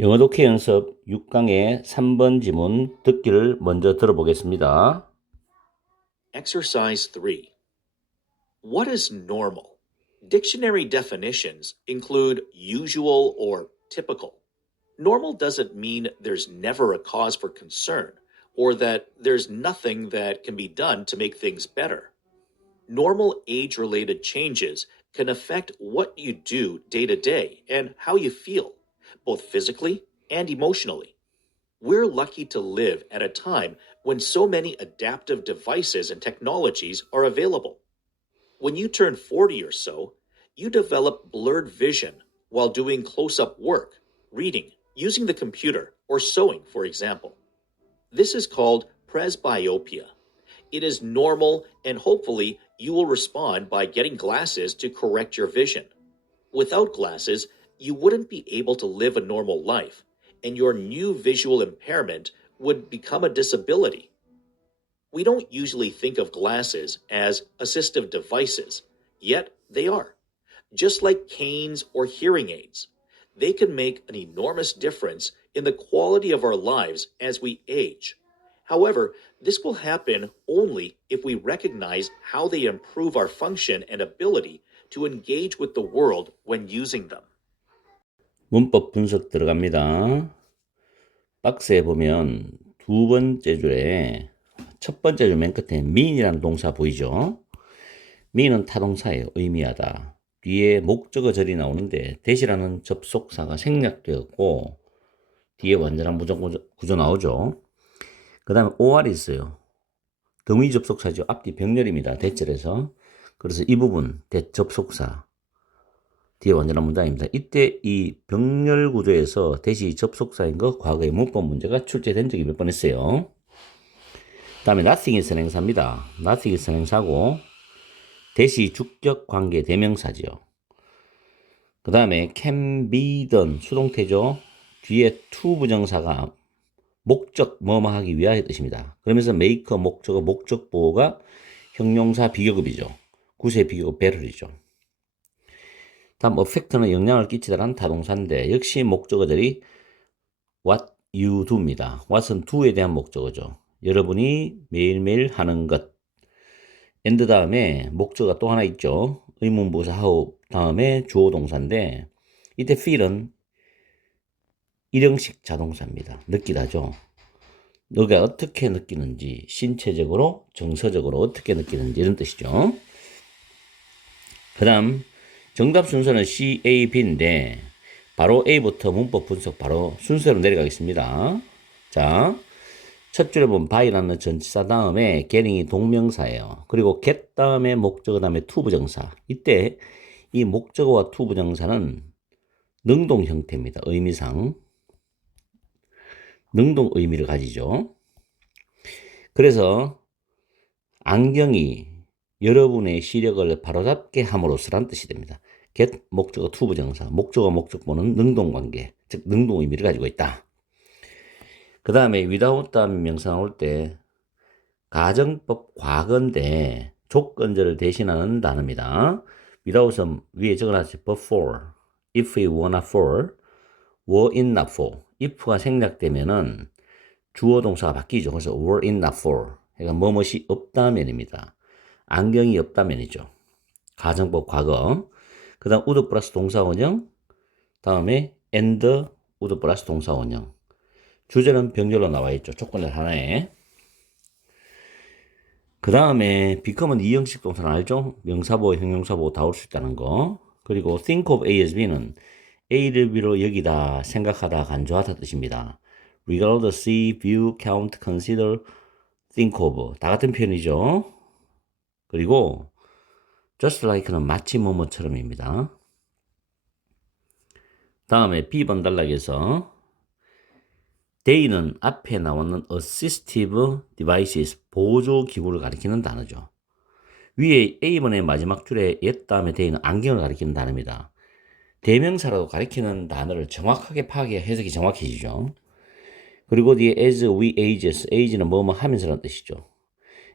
영어 독해 연습 6강의 3번 지문 듣기를 먼저 들어보겠습니다. Exercise 3. What is normal? Dictionary definitions include usual or typical. Normal doesn't mean there's never a cause for concern or that there's nothing that can be done to make things better. Normal age related changes can affect what you do day to day and how you feel, both physically and emotionally. We're lucky to live at a time when so many adaptive devices and technologies are available. When you turn 40 or so, you develop blurred vision while doing close up work, reading, using the computer, or sewing, for example. This is called presbyopia. It is normal, and hopefully, you will respond by getting glasses to correct your vision. Without glasses, you wouldn't be able to live a normal life, and your new visual impairment would become a disability. We don't usually think of glasses as assistive devices, yet they are. Just like canes or hearing aids, they can make an enormous difference in the quality of our lives as we age. However, this will happen only if we recognize how they improve our function and ability to engage with the world when using them. 문법 분석 들어갑니다. 박스에 보면 두 번째 줄에 첫 번째 줄 맨 끝에 mean이라는 동사 보이죠? mean은 타동사예요. 의미하다. 뒤에 목적어 절이 나오는데 that이라는 접속사가 생략되었고 뒤에 완전한 무적 구조 나오죠. 그 다음에 or이 있어요. 등위 접속사죠. 앞뒤 병렬입니다. that절에서. 그래서 이 부분 that 접속사 뒤에 완전한 문장입니다. 이때 이 병렬 구조에서 that이 접속사인 거 과거의 문법 문제가 출제된 적이 몇 번 있어요. 그 다음에 nothing이 선행사입니다. nothing이 선행사고 that이 주격 관계 대명사지요. 그 다음에 can be done 수동태죠. 뒤에 to 부정사가 목적 뭐뭐 하기 위하여 뜻입니다. 그러면서 make 목적어 목적보호가 형용사 비교급이죠. 구세 비교급 배럴이죠. 다음 affect는 영향을 끼치다라는 타동사인데 역시 목적어들이 what you do입니다. what은 do에 대한 목적어죠. 여러분이 매일매일 하는 것. and 다음에 목적어가 또 하나 있죠. 의문부사 how 다음에 주어 동사인데 이때 feel은 일형식 자동사입니다. 느끼다죠. 너가 어떻게 느끼는지 신체적으로 정서적으로 어떻게 느끼는지 이런 뜻이죠. 그 다음 정답 순서는 C, A, B인데 바로 A부터 문법 분석 바로 순서로 내려가겠습니다. 자, 첫 줄에 보면 by라는 전치사 다음에 getting이 동명사예요. 그리고 get 다음에 목적어 다음에 to 부정사. 이때 이 목적어와 to 부정사는 능동 형태입니다. 의미상. 능동 의미를 가지죠. 그래서 안경이 여러분의 시력을 바로잡게 함으로써란 뜻이 됩니다. get 목적어 to 부정사, 목적어 목적보는 능동관계, 즉 능동 의미를 가지고 있다. 그 다음에 without 다음에 명사 나올 때 가정법 과거인데 조건절을 대신하는 단어입니다. without은 위에 적어놨죠. but for, if we wanna for, were it not for. if가 생략되면은 주어 동사가 바뀌죠. 그래서 were it not for. 그러니까 뭐뭇이 없다면입니다. 안경이 없다면이죠. 가정법 과거. 그 다음 would 플러스 동사 원형. 다음에 and would 플러스 동사 원형. 주제는 병렬로 나와 있죠. 조건을 하나에. 그 다음에 become은 이형식 동사는 알죠? 명사보호, 형용사보호 다 올 수 있다는 거. 그리고 think of A as B는 A를 B로 여기다, 생각하다, 간주하다 뜻입니다. regard, see, view, count, consider, think of 다 같은 표현이죠. 그리고 just like는 마치 뭐뭐처럼입니다. 다음에 B번 단락에서 they는 앞에 나오는 assistive devices, 보조 기구를 가리키는 단어죠. 위에 A번의 마지막 줄에 옛 다음에 they는 안경을 가리키는 단어입니다. 대명사라도 가리키는 단어를 정확하게 파악해야 해석이 정확해지죠. 그리고 뒤에 as we ages, age는 뭐뭐 하면서라는 뜻이죠.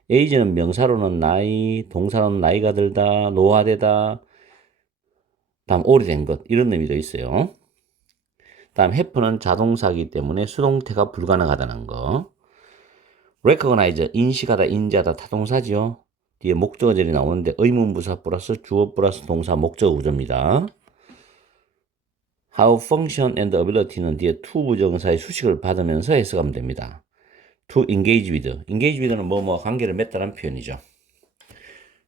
age는 명사로는 나이, 동사로는 나이가 들다, 노화되다, 다음 오래된 것 이런 의미도 있어요. 다음 have는 자동사이기 때문에 수동태가 불가능하다는 거. recognize, 인식하다, 인지하다 타동사죠. 뒤에 목적어절이 나오는데 의문부사 플러스 주어 플러스 동사 목적어 구조입니다. how function and ability는 뒤에 to 부정사의 수식을 받으면서 해석하면 됩니다. to engage with, engage with는 뭐뭐 관계를 맺다라는 표현이죠.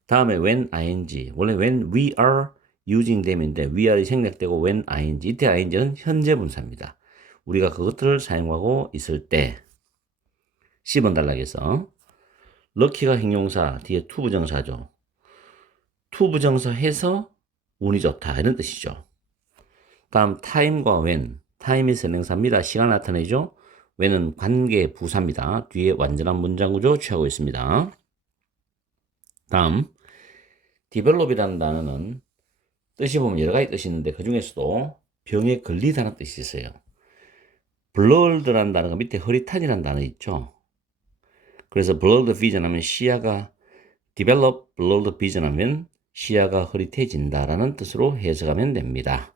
다음에 when ing, 원래 when we are using them인데 we are이 생략되고 when ing, 이때 ing는 현재 분사입니다. 우리가 그것들을 사용하고 있을 때 10번 단락에서 lucky가 형용사, 뒤에 to 부정사죠. to 부정사 해서 운이 좋다 이런 뜻이죠. 다음 time과 when, time이 선행사입니다. 시간 나타내죠. when은 관계 부사입니다. 뒤에 완전한 문장 구조 취하고 있습니다. 다음 develop이라는 단어는 뜻이 보면 여러 가지 뜻이 있는데 그 중에서도 병에 걸리다는 뜻이 있어요. blurred라는 단어가 밑에 흐릿한이라는 단어 있죠. 그래서 blurred vision 하면 시야가 develop blurred vision 하면 시야가 흐릿해진다라는 뜻으로 해석하면 됩니다.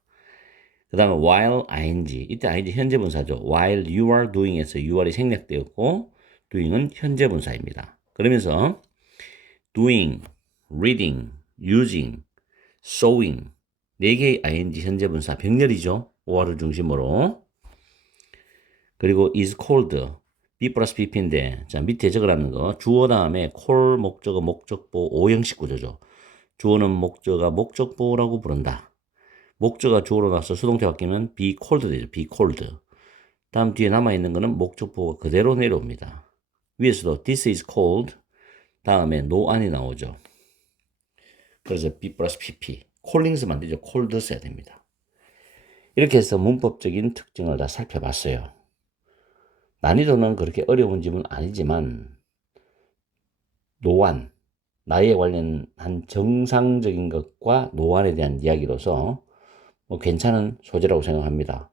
그 다음에 while ing, 이때 ing 현재 분사죠. while you are doing에서 you are이 생략되었고 doing은 현재 분사입니다. 그러면서 doing, reading, using, sewing 4개의 ing 현재 분사 병렬이죠. or를 중심으로. 그리고 is cold B 플러스 BP인데 자 밑에 적으라는 거 주어 다음에 call 목적어 목적보 오형식 구조죠. 주어는 목적어가 목적보라고 부른다. 목적어가 주어로 나서 수동태 바뀌면 be cold 되죠. be cold. 다음 뒤에 남아있는 거는 목적보가 그대로 내려옵니다. 위에서도 this is cold 다음에 no 안이 나오죠. 그래서 B 플러스 PP 콜링스만 되죠. cold 써야 됩니다. 이렇게 해서 문법적인 특징을 다 살펴봤어요. 난이도는 그렇게 어려운 질문 아니지만 노안, 나이에 관련한 정상적인 것과 노안에 대한 이야기로서 뭐 괜찮은 소재라고 생각합니다.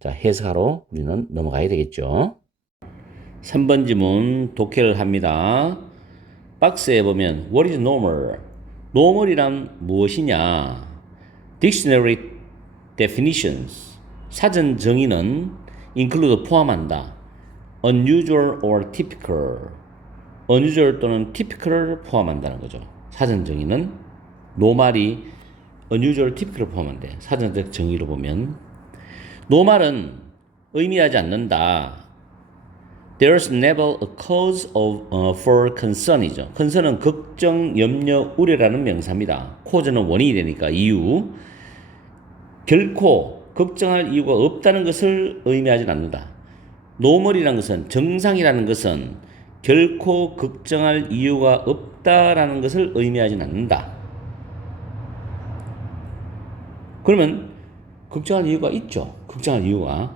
자, 해석하러 우리는 넘어가야 되겠죠. 3번 지문 독해를 합니다. 박스에 보면 What is normal? normal이란 무엇이냐? Dictionary definitions 사전 정의는 include 포함한다. unusual or typical unusual 또는 typical을 포함한다는 거죠. 사전 정의는 normal이 unusual, typical을 포함한대. 사전적 정의로 보면 normal은 의미하지 않는다. There's never a cause of, for concern이죠. concern은 걱정, 염려, 우려라는 명사입니다. cause는 원인이 되니까 이유. 결코 걱정할 이유가 없다는 것을 의미하지 않는다. 노멀이라는 것은 정상이라는 것은 결코 걱정할 이유가 없다라는 것을 의미하지 않는다. 그러면 걱정할 이유가 있죠. 걱정할 이유가.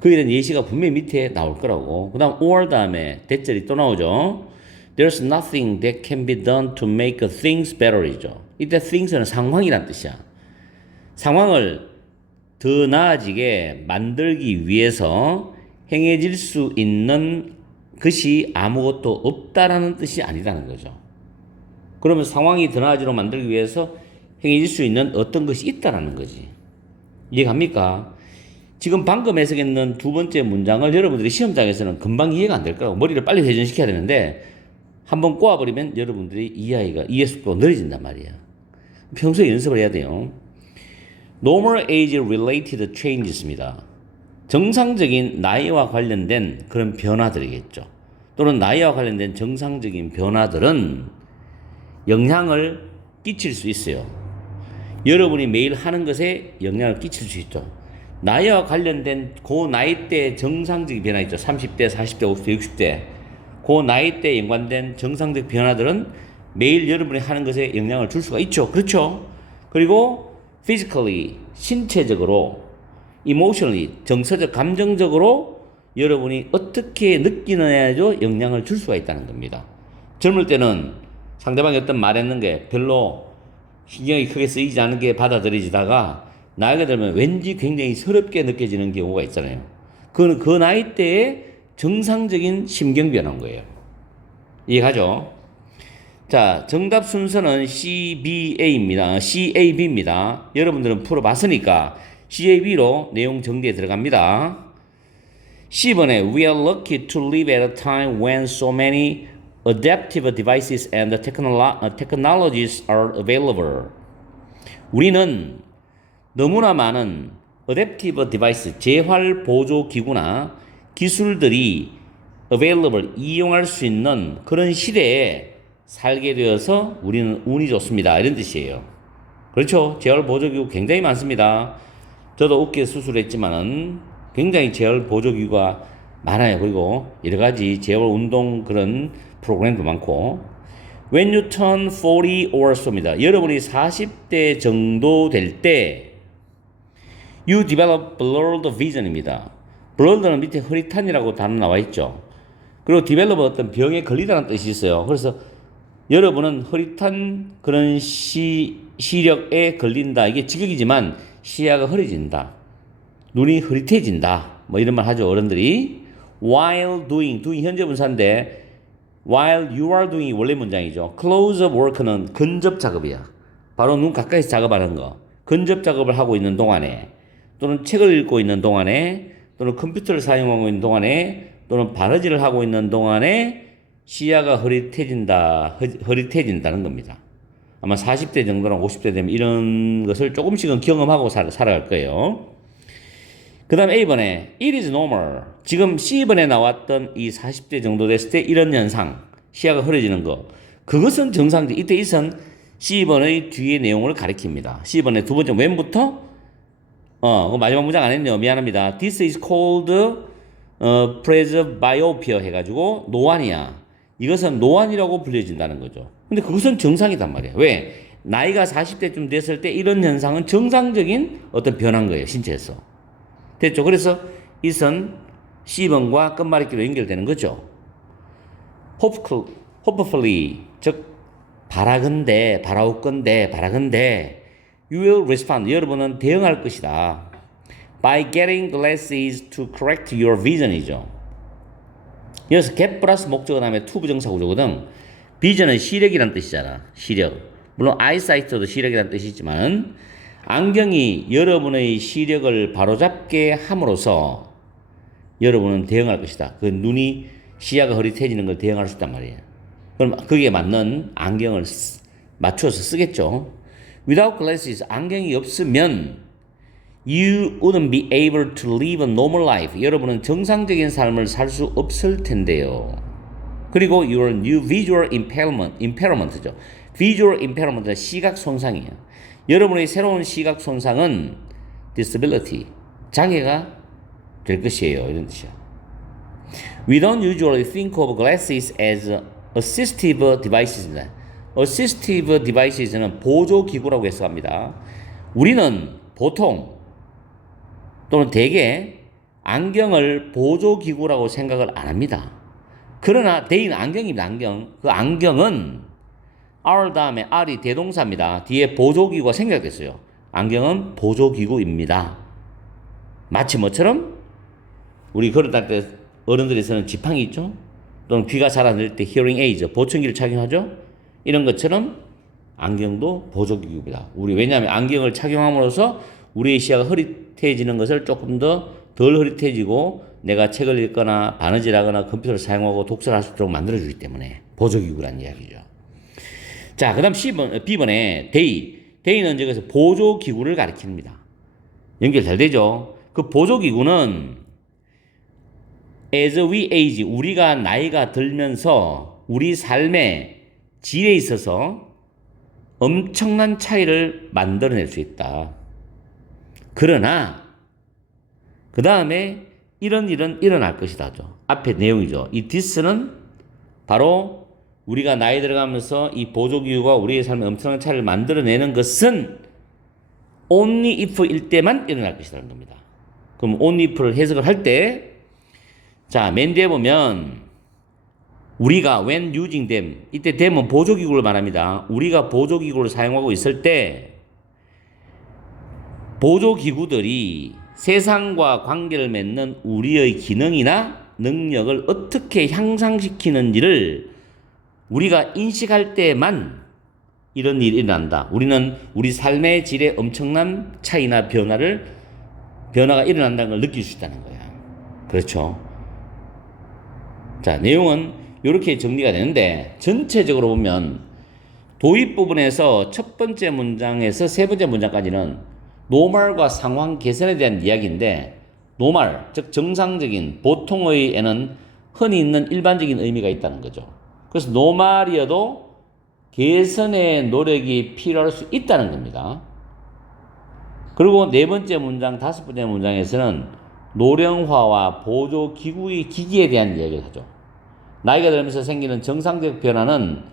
그에 대한 예시가 분명히 밑에 나올 거라고. 그 다음 or 다음에 대절이 또 나오죠. There's nothing that can be done to make things better 이죠. 이때 things는 상황이란 뜻이야. 상황을 더 나아지게 만들기 위해서 행해질 수 있는 것이 아무것도 없다라는 뜻이 아니라는 거죠. 그러면 상황이 더 나아지도록 만들기 위해서 행해질 수 있는 어떤 것이 있다라는 거지. 이해갑니까? 지금 방금 해석했는 두 번째 문장을 여러분들이 시험장에서는 금방 이해가 안 될 거라고 머리를 빨리 회전시켜야 되는데 한번 꼬아버리면 여러분들이 이해 속도가 느려진단 말이에요. 평소에 연습을 해야 돼요. Normal age related changes입니다. 정상적인 나이와 관련된 그런 변화들이겠죠. 또는 나이와 관련된 정상적인 변화들은 영향을 끼칠 수 있어요. 여러분이 매일 하는 것에 영향을 끼칠 수 있죠. 나이와 관련된 그 나이대 정상적인 변화 있죠. 30대, 40대, 50대, 60대. 그 나이대에 연관된 정상적 변화들은 매일 여러분이 하는 것에 영향을 줄 수가 있죠. 그렇죠? 그리고 physically, 신체적으로, emotionally, 정서적, 감정적으로 여러분이 어떻게 느끼느냐에도 영향을 줄 수가 있다는 겁니다. 젊을 때는 상대방이 어떤 말했는 게 별로 신경이 크게 쓰이지 않은 게 받아들여지다가 나이가 들면 왠지 굉장히 서럽게 느껴지는 경우가 있잖아요. 그건 그 나이 때의 정상적인 심경 변화인 거예요. 이해가죠? 자, 정답 순서는 CBA입니다. CAB입니다. 여러분들은 풀어봤으니까 CJV로 내용 정리에 들어갑니다. 10번에 We are lucky to live at a time when so many adaptive devices and technologies are available. 우리는 너무나 많은 adaptive device, 재활 보조 기구나 기술들이 available, 이용할 수 있는 그런 시대에 살게 되어서 우리는 운이 좋습니다. 이런 뜻이에요. 그렇죠. 재활 보조 기구 굉장히 많습니다. 저도 어깨 수술했지만은 굉장히 재활 보조 기구가 많아요. 그리고 여러 가지 재활 운동 그런 프로그램도 많고. When you turn 40 or so입니다. 여러분이 40대 정도 될 때 You develop blurred vision입니다. blurred는 밑에 흐릿한이라고 단어 나와 있죠. 그리고 develop 어떤 병에 걸리다는 뜻이 있어요. 그래서 여러분은 흐릿한 그런 시력에 걸린다. 이게 직역이지만 시야가 흐려진다. 눈이 흐릿해진다. 뭐 이런 말 하죠. 어른들이. While doing 현재 분사인데 while you are doing이 원래 문장이죠. close-up work는 근접 작업이야. 바로 눈 가까이서 작업하는 거. 근접 작업을 하고 있는 동안에 또는 책을 읽고 있는 동안에 또는 컴퓨터를 사용하고 있는 동안에 또는 바느질을 하고 있는 동안에 시야가 흐릿해진다는 겁니다. 아마 40대 정도나 50대 되면 이런 것을 조금씩은 경험하고 살아갈 거예요. 그 다음 A번에 It is normal. 지금 C번에 나왔던 이 40대 정도 됐을 때 이런 현상, 시야가 흐려지는 거. 그것은 정상적. 이때 이선 C번의 뒤의 내용을 가리킵니다. C번의 두 번째 when부터 그 마지막 문장 안 했네요. 미안합니다. This is called presbyopia 해가지고 노안이야. 이것은 노안이라고 불려진다는 거죠. 근데 그것은 정상이단 말이에요. 왜? 나이가 40대쯤 됐을 때 이런 현상은 정상적인 어떤 변화인 거예요. 신체에서. 됐죠? 그래서 이 선 C번과 끝말잇기로 연결되는 거죠. hopefully 즉 바라건대 you will respond. 여러분은 대응할 것이다. by getting glasses to correct your vision이죠. 여기서 get 플러스 목적어 다음에 to 부정사 구조거든. vision은 시력이란 뜻이잖아. 시력. 물론 eyesight도 시력이란 뜻이 있지만 안경이 여러분의 시력을 바로잡게 함으로써 여러분은 대응할 것이다. 그 눈이 시야가 흐릿해지는 걸 대응할 수 있단 말이에요. 그럼 거기에 맞는 안경을 맞춰서 쓰겠죠. Without glasses, 안경이 없으면 you wouldn't be able to live a normal life. 여러분은 정상적인 삶을 살 수 없을 텐데요. 그리고 your new visual impairment죠. visual impairment은 시각 손상이에요. 여러분의 새로운 시각 손상은 disability, 장애가 될 것이에요. 이런 뜻이야. We don't usually think of glasses as assistive devices입니다. assistive devices는 보조기구라고 해석합니다. 우리는 보통 또는 대개 안경을 보조기구라고 생각을 안 합니다. 그러나 대인 안경입니다. 안경. 그 안경은 R 다음에 R이 대동사입니다. 뒤에 보조기구가 생략됐어요. 안경은 보조기구입니다. 마치 뭐처럼 우리 걸어다닐 때 어른들이 쓰는 지팡이 있죠? 또는 귀가 잘 안 들릴 때 hearing aids, 보청기를 착용하죠? 이런 것처럼 안경도 보조기구입니다. 왜냐하면 안경을 착용함으로써 우리의 시야가 흐릿해지는 것을 조금 더 덜 흐릿해지고 내가 책을 읽거나 바느질하거나 컴퓨터를 사용하고 독서를 할 수 있도록 만들어주기 때문에 보조기구라는 이야기죠. 자, 그 다음 B번에 day는 여기서 보조기구를 가리킵니다. 연결 잘 되죠? 그 보조기구는 as we age, 우리가 나이가 들면서 우리 삶의 질에 있어서 엄청난 차이를 만들어낼 수 있다. 그러나 그 다음에 이런 일은 일어날 것이다. 앞에 내용이죠. 이 this는 바로 우리가 나이 들어가면서 이 보조기구가 우리의 삶에 엄청난 차이를 만들어내는 것은 only if일 때만 일어날 것이라는 겁니다. 그럼 only if를 해석을 할 때, 자, 맨 뒤에 보면 우리가 when using them, 이때 them은 보조기구를 말합니다. 우리가 보조기구를 사용하고 있을 때 보조기구들이 세상과 관계를 맺는 우리의 기능이나 능력을 어떻게 향상시키는지를 우리가 인식할 때만 이런 일이 일어난다. 우리는 우리 삶의 질에 엄청난 차이나 변화를 변화가 일어난다는 걸 느낄 수 있다는 거야. 그렇죠. 자, 내용은 이렇게 정리가 되는데 전체적으로 보면 도입 부분에서 첫 번째 문장에서 세 번째 문장까지는 노멀과 상황 개선에 대한 이야기인데 노멀, 즉 정상적인 보통의에는 흔히 있는 일반적인 의미가 있다는 거죠. 그래서 노멀이어도 개선의 노력이 필요할 수 있다는 겁니다. 그리고 네 번째 문장, 다섯 번째 문장에서는 노령화와 보조 기구의 기기에 대한 이야기를 하죠. 나이가 들면서 생기는 정상적 변화는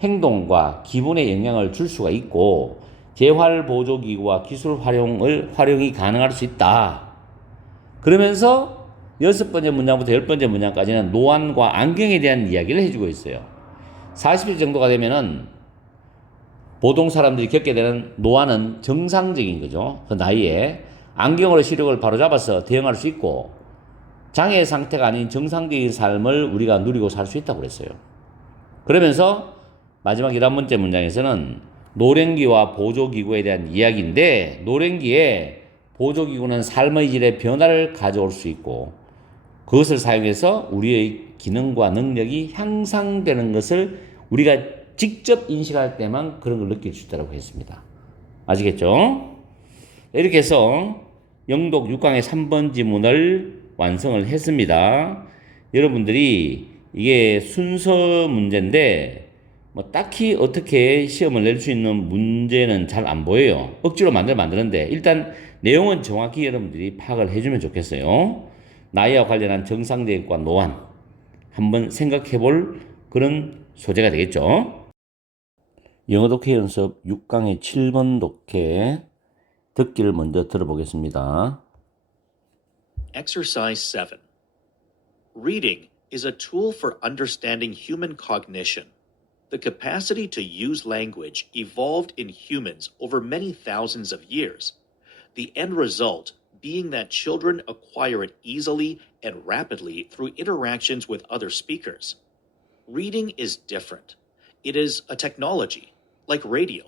행동과 기분에 영향을 줄 수가 있고 재활 보조 기구와 기술 활용이 가능할 수 있다. 그러면서 여섯 번째 문장부터 열 번째 문장까지는 노안과 안경에 대한 이야기를 해주고 있어요. 40세 정도가 되면은 보통 사람들이 겪게 되는 노안은 정상적인 거죠. 그 나이에 안경으로 시력을 바로잡아서 대응할 수 있고 장애 상태가 아닌 정상적인 삶을 우리가 누리고 살 수 있다고 그랬어요. 그러면서 마지막 11번째 문장에서는 노령기와 보조기구에 대한 이야기인데 노령기에 보조기구는 삶의 질의 변화를 가져올 수 있고 그것을 사용해서 우리의 기능과 능력이 향상되는 것을 우리가 직접 인식할 때만 그런 걸 느낄 수 있다고 했습니다. 아시겠죠? 이렇게 해서 영독 6강의 3번 지문을 완성을 했습니다. 여러분들이 이게 순서 문제인데 뭐 딱히 어떻게 시험을 낼 수 있는 문제는 잘 안 보여요. 억지로 만드는데 일단 내용은 정확히 여러분들이 파악을 해주면 좋겠어요. 나이와 관련한 정상적인과 노안 한번 생각해 볼 그런 소재가 되겠죠. 영어 독해 연습 6강의 7번 독해 듣기를 먼저 들어보겠습니다. Exercise 7. Reading is a tool for understanding human cognition. The capacity to use language evolved in humans over many thousands of years. The end result being that children acquire it easily and rapidly through interactions with other speakers. Reading is different. It is a technology, like radio,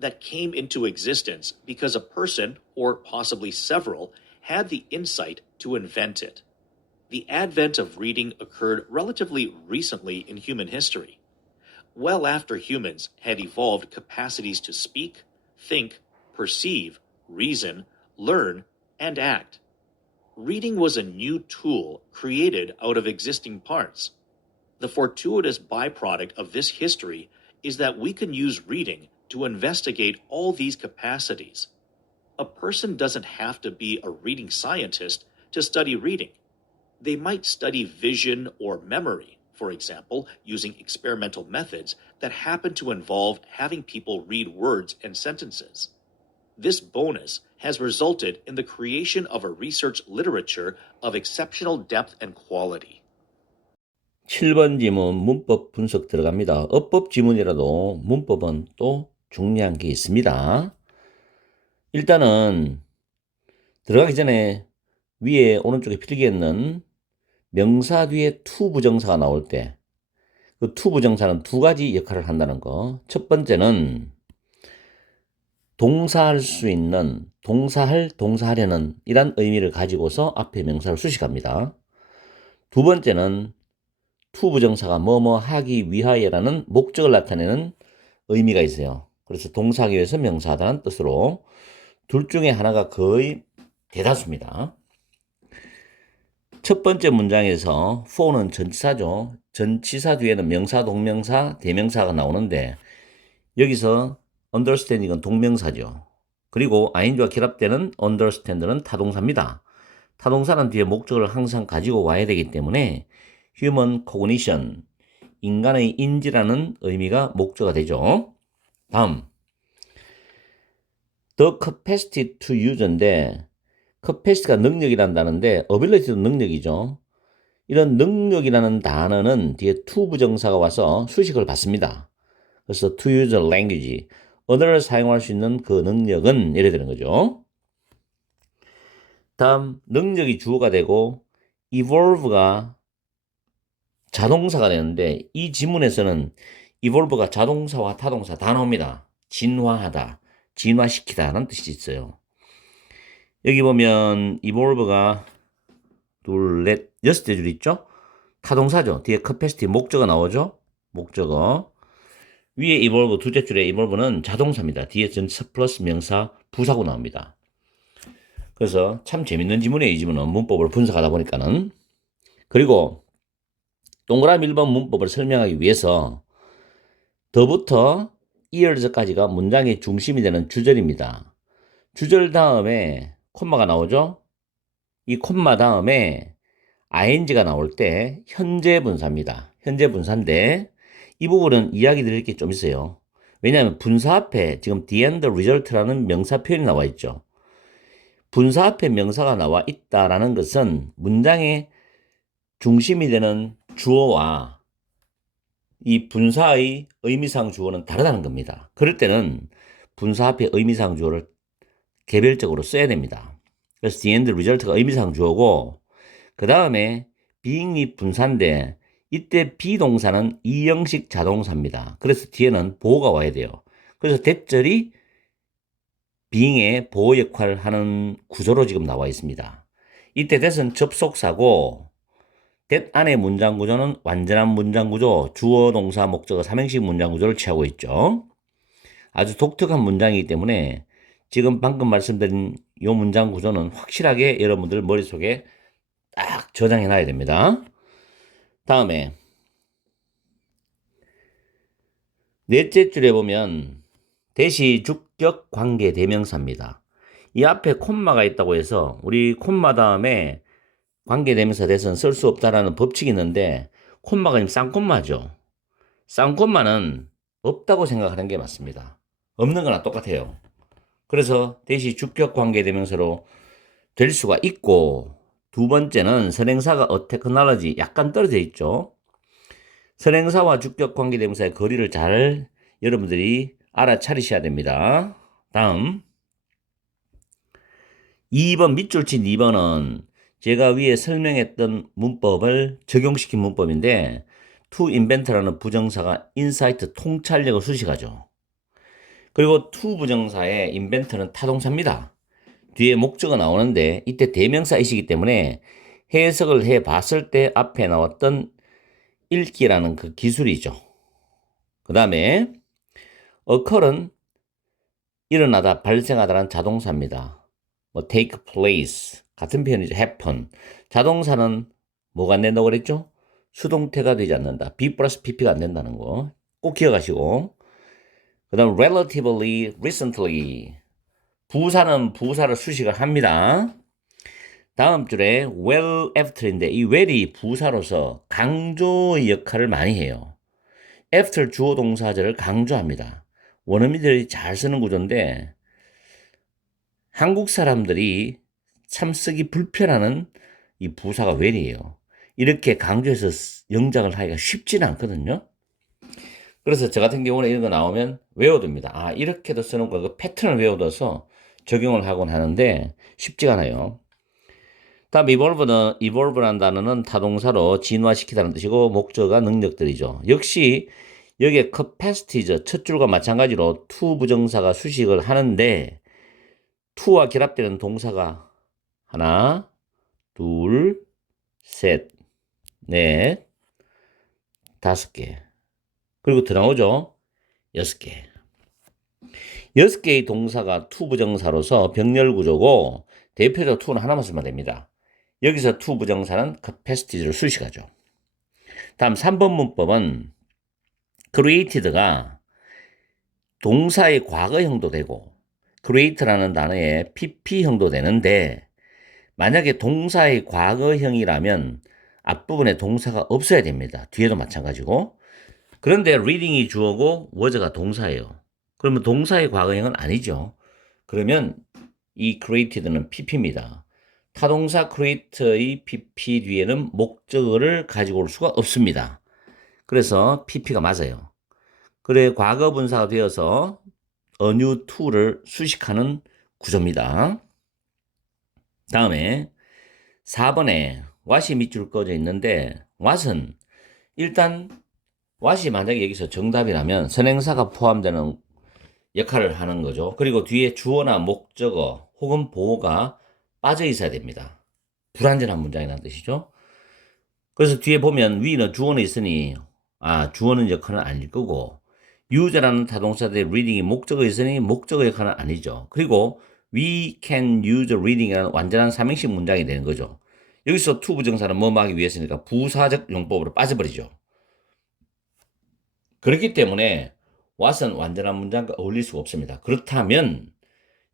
that came into existence because a person, or possibly several, had the insight to invent it. The advent of reading occurred relatively recently in human history, well after humans had evolved capacities to speak, think, perceive, reason, learn, and act. Reading was a new tool created out of existing parts. The fortuitous byproduct of this history is that we can use reading to investigate all these capacities. A person doesn't have to be a reading scientist to study reading. They might study vision or memory, for example, using experimental methods that happen to involve having people read words and sentences. This bonus has resulted in the creation of a research literature of exceptional depth and quality. 7번 지문 문법 분석 들어갑니다. 어법 지문이라도 문법은 또 중요한 게 있습니다. 일단은 들어가기 전에 위에 오른쪽에 필기했는 명사 뒤에 to 부정사가 나올 때 그 to 부정사는 두 가지 역할을 한다는 거. 첫 번째는 동사할 수 있는 동사할, 동사하려는 이란 의미를 가지고서 앞에 명사를 수식합니다. 두 번째는 to 부정사가 뭐뭐 하기 위하여라는 목적을 나타내는 의미가 있어요. 그래서 동사하기 위해서 명사하다는 뜻으로 둘 중에 하나가 거의 대다수입니다. 첫 번째 문장에서 for는 전치사죠. 전치사 뒤에는 명사, 동명사, 대명사가 나오는데 여기서 understanding은 동명사죠. 그리고 ing와 결합되는 understand는 타동사입니다. 타동사는 뒤에 목적을 항상 가지고 와야 되기 때문에 human cognition, 인간의 인지라는 의미가 목적어가 되죠. 다음, the capacity to use인데 capacity가 능력이란다는데 ability도 능력이죠. 이런 능력이라는 단어는 뒤에 to 부정사가 와서 수식을 받습니다. 그래서 to use a language, 언어를 사용할 수 있는 그 능력은 이래 되는 거죠. 다음, 능력이 주어가 되고 evolve가 자동사가 되는데 이 지문에서는 evolve가 자동사와 타동사 다 나옵니다. 진화하다, 진화시키다 라는 뜻이 있어요. 여기 보면 evolve가 둘, 넷, 여섯 대 줄 있죠? 타동사죠. 뒤에 capacity 목적어 나오죠? 목적어. 위에 evolve 두째 줄에 evolve는 자동사입니다. 뒤에 전치사 플러스 명사 부사고 나옵니다. 그래서 참 재밌는 지문이에요. 이 지문은 문법을 분석하다 보니까는. 그리고 동그라미 1번 문법을 설명하기 위해서 더부터 ears까지가 문장의 중심이 되는 주절입니다. 주절 다음에 콤마가 나오죠? 이 콤마 다음에 ing가 나올 때 현재 분사입니다. 현재 분사인데 이 부분은 이야기 드릴 게 좀 있어요. 왜냐하면 분사 앞에 지금 the end result라는 명사 표현이 나와 있죠. 분사 앞에 명사가 나와 있다라는 것은 문장의 중심이 되는 주어와 이 분사의 의미상 주어는 다르다는 겁니다. 그럴 때는 분사 앞에 의미상 주어를 개별적으로 써야 됩니다. 그래서 the end result가 의미상 주어고 그 다음에 being이 분사인데 이때 비동사는 이형식 자동사입니다. 그래서 뒤에는 보호가 와야 돼요. 그래서 대절이 being의 보호 역할을 하는 구조로 지금 나와 있습니다. 이때 that은 접속사고 that 안의 문장 구조는 완전한 문장 구조, 주어, 동사, 목적어, 삼형식 문장 구조를 취하고 있죠. 아주 독특한 문장이기 때문에 지금 방금 말씀드린 이 문장 구조는 확실하게 여러분들 머릿속에 딱 저장해 놔야 됩니다. 다음에 넷째 줄에 보면 대시 주격 관계 대명사입니다. 이 앞에 콤마가 있다고 해서 우리 콤마 다음에 관계대명사 대선 쓸 수 없다라는 법칙이 있는데 콤마가 지금 쌍콤마죠. 쌍콤마는 없다고 생각하는 게 맞습니다. 없는 거나 똑같아요. 그래서 대시 주격 관계대명사로 될 수가 있고 두 번째는 선행사가 a technology 약간 떨어져 있죠. 선행사와 주격 관계대명사의 거리를 잘 여러분들이 알아차리셔야 됩니다. 다음 2번 밑줄 친 2번은 제가 위에 설명했던 문법을 적용시킨 문법인데 to invent라는 부정사가 insight 통찰력을 수식하죠. 그리고 to 부정사의 invent는 타동사입니다. 뒤에 목적어 나오는데 이때 대명사이시기 때문에 해석을 해봤을 때 앞에 나왔던 읽기라는 그 기술이죠. 그 다음에 occur은 일어나다, 발생하다라는 자동사입니다. 뭐 take place 같은 표현이죠. happen. 자동사는 뭐가 안 된다고 그랬죠? 수동태가 되지 않는다. be 플러스 pp가 안 된다는 거 꼭 기억하시고 그 다음 relatively recently 부사는 부사를 수식을 합니다. 다음 줄에 well after인데 이 well이 부사로서 강조의 역할을 많이 해요. after 주어 동사절을 강조합니다. 원어민들이 잘 쓰는 구조인데 한국 사람들이 참 쓰기 불편하는 이 부사가 well이에요. 이렇게 강조해서 영작을 하기가 쉽지는 않거든요. 그래서 저 같은 경우는 이런 거 나오면 외워둡니다. 아, 이렇게도 쓰는 거, 그 패턴을 외워둬서 적용을 하곤 하는데 쉽지가 않아요. 다음 evolve란 단어는 타동사로 진화시키다는 뜻이고 목적어가 능력들이죠. 역시 여기에 capacity죠. 첫 줄과 마찬가지로 to 부정사가 수식을 하는데 to와 결합되는 동사가 하나, 둘, 셋, 넷, 다섯 개. 그리고 더 나오죠? 여섯 개. 여섯 개의 동사가 to 부정사로서 병렬 구조고 대표적 to는 하나만 쓰면 됩니다. 여기서 to 부정사는 capacity를 수식하죠. 다음 3번 문법은 created가 동사의 과거형도 되고 create라는 단어의 pp형도 되는데 만약에 동사의 과거형이라면 앞부분에 동사가 없어야 됩니다. 뒤에도 마찬가지고. 그런데 reading이 주어고 was가 동사예요. 그러면 동사의 과거형은 아니죠. 그러면 이 created는 pp입니다. 타동사 create의 pp 뒤에는 목적어를 가지고 올 수가 없습니다. 그래서 pp가 맞아요. 그래 과거 분사가 되어서 a new to를 수식하는 구조입니다. 다음에 4번에 what이 밑줄 꺼져 있는데 what은 일단 what이 만약에 여기서 정답이라면 선행사가 포함되는 역할을 하는 거죠. 그리고 뒤에 주어나 목적어 혹은 보호가 빠져 있어야 됩니다. 불완전한 문장이라는 뜻이죠. 그래서 뒤에 보면 위는 주어는 있으니 주어는 역할은 아닐 거고 use라는 타동사들의 reading이 목적어 있으니 목적어 역할은 아니죠. 그리고 we can use reading이라는 완전한 삼행식 문장이 되는 거죠. 여기서 to 부정사는 뭐뭐 하기 위해서니까 부사적 용법으로 빠져버리죠. 그렇기 때문에 what은 완전한 문장과 어울릴 수가 없습니다. 그렇다면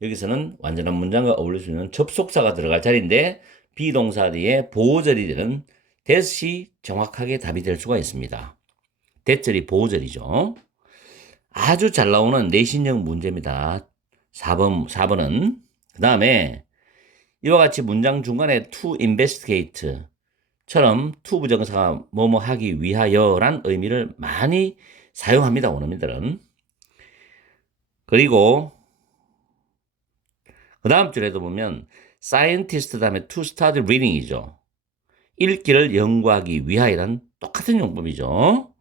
여기서는 완전한 문장과 어울릴 수 있는 접속사가 들어갈 자리인데 비동사 뒤에 보호절이 되는 that이 정확하게 답이 될 수가 있습니다. that절이 보호절이죠. 아주 잘 나오는 내신형 문제입니다. 4번은. 그 다음에 이와 같이 문장 중간에 to investigate 처럼 to 부정사가 뭐뭐 하기 위하여란 의미를 많이 사용합니다. 원어민들은. 그리고 그 다음 줄에도 보면 scientist 다음에 to start reading이죠. 읽기를 연구하기 위하여란 똑같은 용법이죠.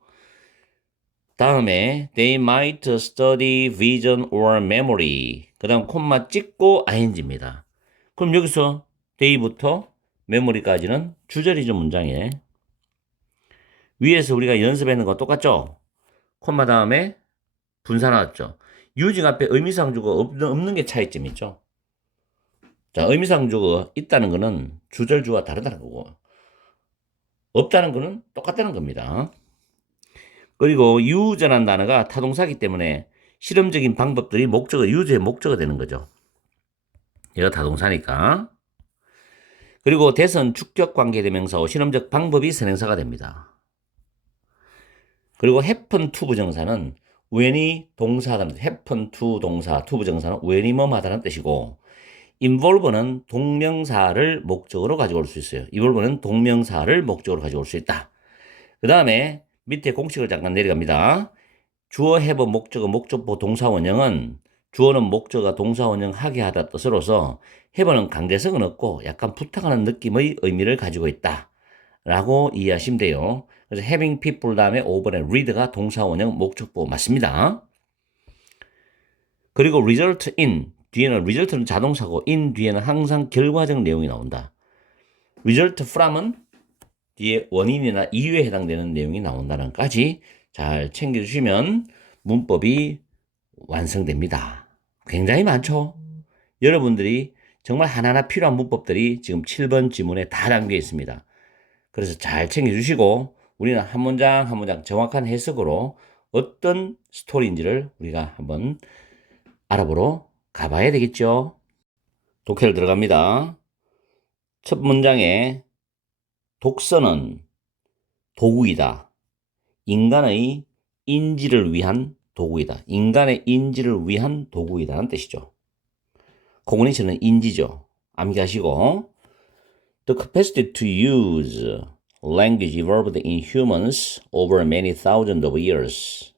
다음에 they might study vision or memory. 그 다음 콤마 찍고 ing입니다. 그럼 여기서 they부터 memory까지는 주절이죠, 문장에. 위에서 우리가 연습했는 거 똑같죠? 콤마 다음에 분사 나왔죠. using 앞에 의미상 주어가 없는 게 차이점이죠. 자, 의미상 주어가 있다는 거는 주절 주어와 다르다는 거고 없다는 거는 똑같다는 겁니다. 그리고 use라는 단어가 타동사이기 때문에 실험적인 방법들이 목적어, use의 목적어가 되는 거죠. 얘가 타동사니까. 그리고 that은 주격 관계대명사고 실험적 방법이 선행사가 됩니다. 그리고 happen to 부정사는 when이 동사하다는 happen to 동사, to 부정사는 when이 뭐하다는 뜻이고 involve는 동명사를 목적으로 가지고 올 수 있어요. involve는 동명사를 목적으로 가지고 올 수 있다. 그 다음에 밑에 공식을 잠깐 내려갑니다. 주어, have, 목적어, 목적보, 동사원형은 주어는 목적어가 동사원형 하게 하다 뜻으로서 have는 강제성은 없고 약간 부탁하는 느낌의 의미를 가지고 있다 라고 이해하시면 돼요. 그래서 having people 다음에 5번에 read가 동사원형 목적보 맞습니다. 그리고 result in 뒤에는 result는 자동사고 in 뒤에는 항상 결과적 내용이 나온다. result from은 뒤에 원인이나 이유에 해당되는 내용이 나온다는 까지 잘 챙겨주시면 문법이 완성됩니다. 굉장히 많죠? 여러분들이 정말 하나하나 필요한 문법들이 지금 7번 지문에 다 담겨 있습니다. 그래서 잘 챙겨주시고 우리는 한 문장 한 문장 정확한 해석으로 어떤 스토리인지를 우리가 한번 알아보러 가봐야 되겠죠. 독해를 들어갑니다. 첫 문장에 독서는 도구이다. 인간의 인지를 위한 도구이다. 인간의 인지를 위한 도구이다는 뜻이죠. cognition은 인지죠. 암기하시고 The capacity to use language evolved in humans over many thousands of years.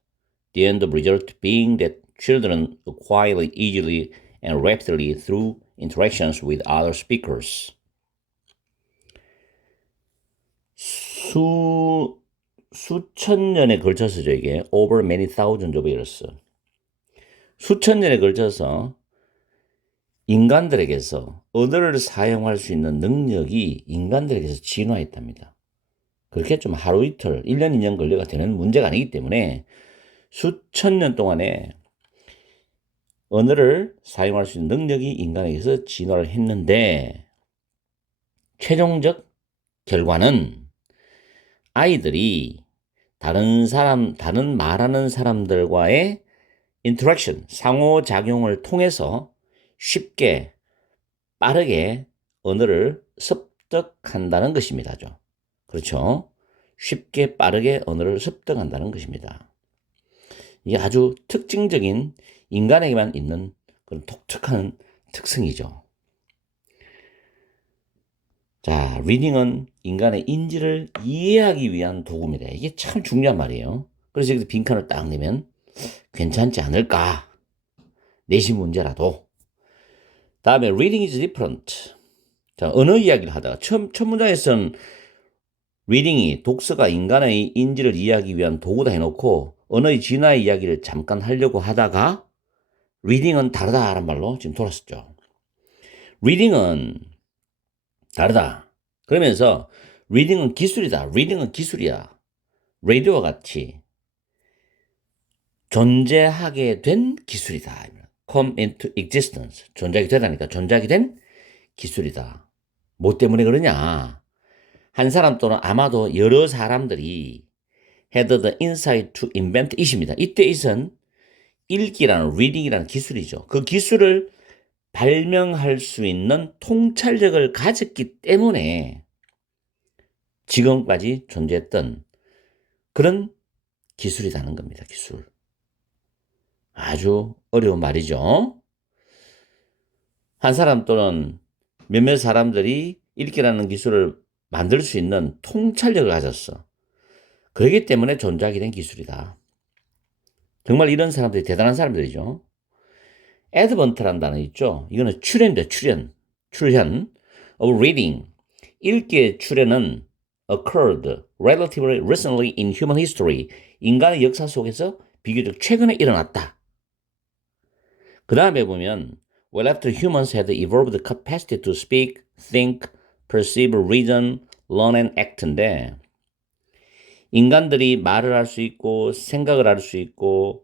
The end result being that children acquire it easily and rapidly through interactions with other speakers. 수천 년에 걸쳐서죠, 이게. over many thousands of years. 수천 년에 걸쳐서 인간들에게서 언어를 사용할 수 있는 능력이 인간들에게서 진화했답니다. 그렇게 좀 하루 이틀, 1년, 2년 걸려가 되는 문제가 아니기 때문에 수천 년 동안에 언어를 사용할 수 있는 능력이 인간에게서 진화를 했는데 최종적 결과는 아이들이 다른 말하는 사람들과의 인터랙션, 상호작용을 통해서 쉽게 빠르게 언어를 습득한다는 것입니다. 그렇죠? 쉽게 빠르게 언어를 습득한다는 것입니다. 이게 아주 특징적인 인간에게만 있는 그런 독특한 특성이죠. 자, 리딩은 인간의 인지를 이해하기 위한 도구입니다. 이게 참 중요한 말이에요. 그래서 여기서 빈칸을 딱 내면 괜찮지 않을까? 내신 문제라도. 다음에 reading is different. 자, 언어 이야기를 하다가 첫 문장에서는 reading이 독서가 인간의 인지를 이해하기 위한 도구다 해놓고 언어의 진화의 이야기를 잠깐 하려고 하다가 reading은 다르다라는 말로 지금 돌았었죠. reading은 다르다. 그러면서 reading은 기술이다. reading은 기술이야. radio와 같이 존재하게 된 기술이다. come into existence. 존재하게 되다니까 존재하게 된 기술이다. 뭐 때문에 그러냐? 한 사람 또는 아마도 여러 사람들이 had the insight to invent it입니다. 이때 it은 읽기라는 reading이라는 기술이죠. 그 기술을 발명할 수 있는 통찰력을 가졌기 때문에 지금까지 존재했던 그런 기술이라는 겁니다. 기술. 아주 어려운 말이죠. 한 사람 또는 몇몇 사람들이 읽기라는 기술을 만들 수 있는 통찰력을 가졌어. 그렇기 때문에 존재하게 된 기술이다. 정말 이런 사람들이 대단한 사람들이죠. advent라는 단어 있죠. 이거는 출현입니다. 출현. of reading. 읽기의 출현은 occurred relatively recently in human history. 인간의 역사 속에서 비교적 최근에 일어났다. 그 다음에 보면 well after humans had evolved the capacity to speak, think, perceive, reason, learn and act인데 인간들이 말을 할 수 있고 생각을 할 수 있고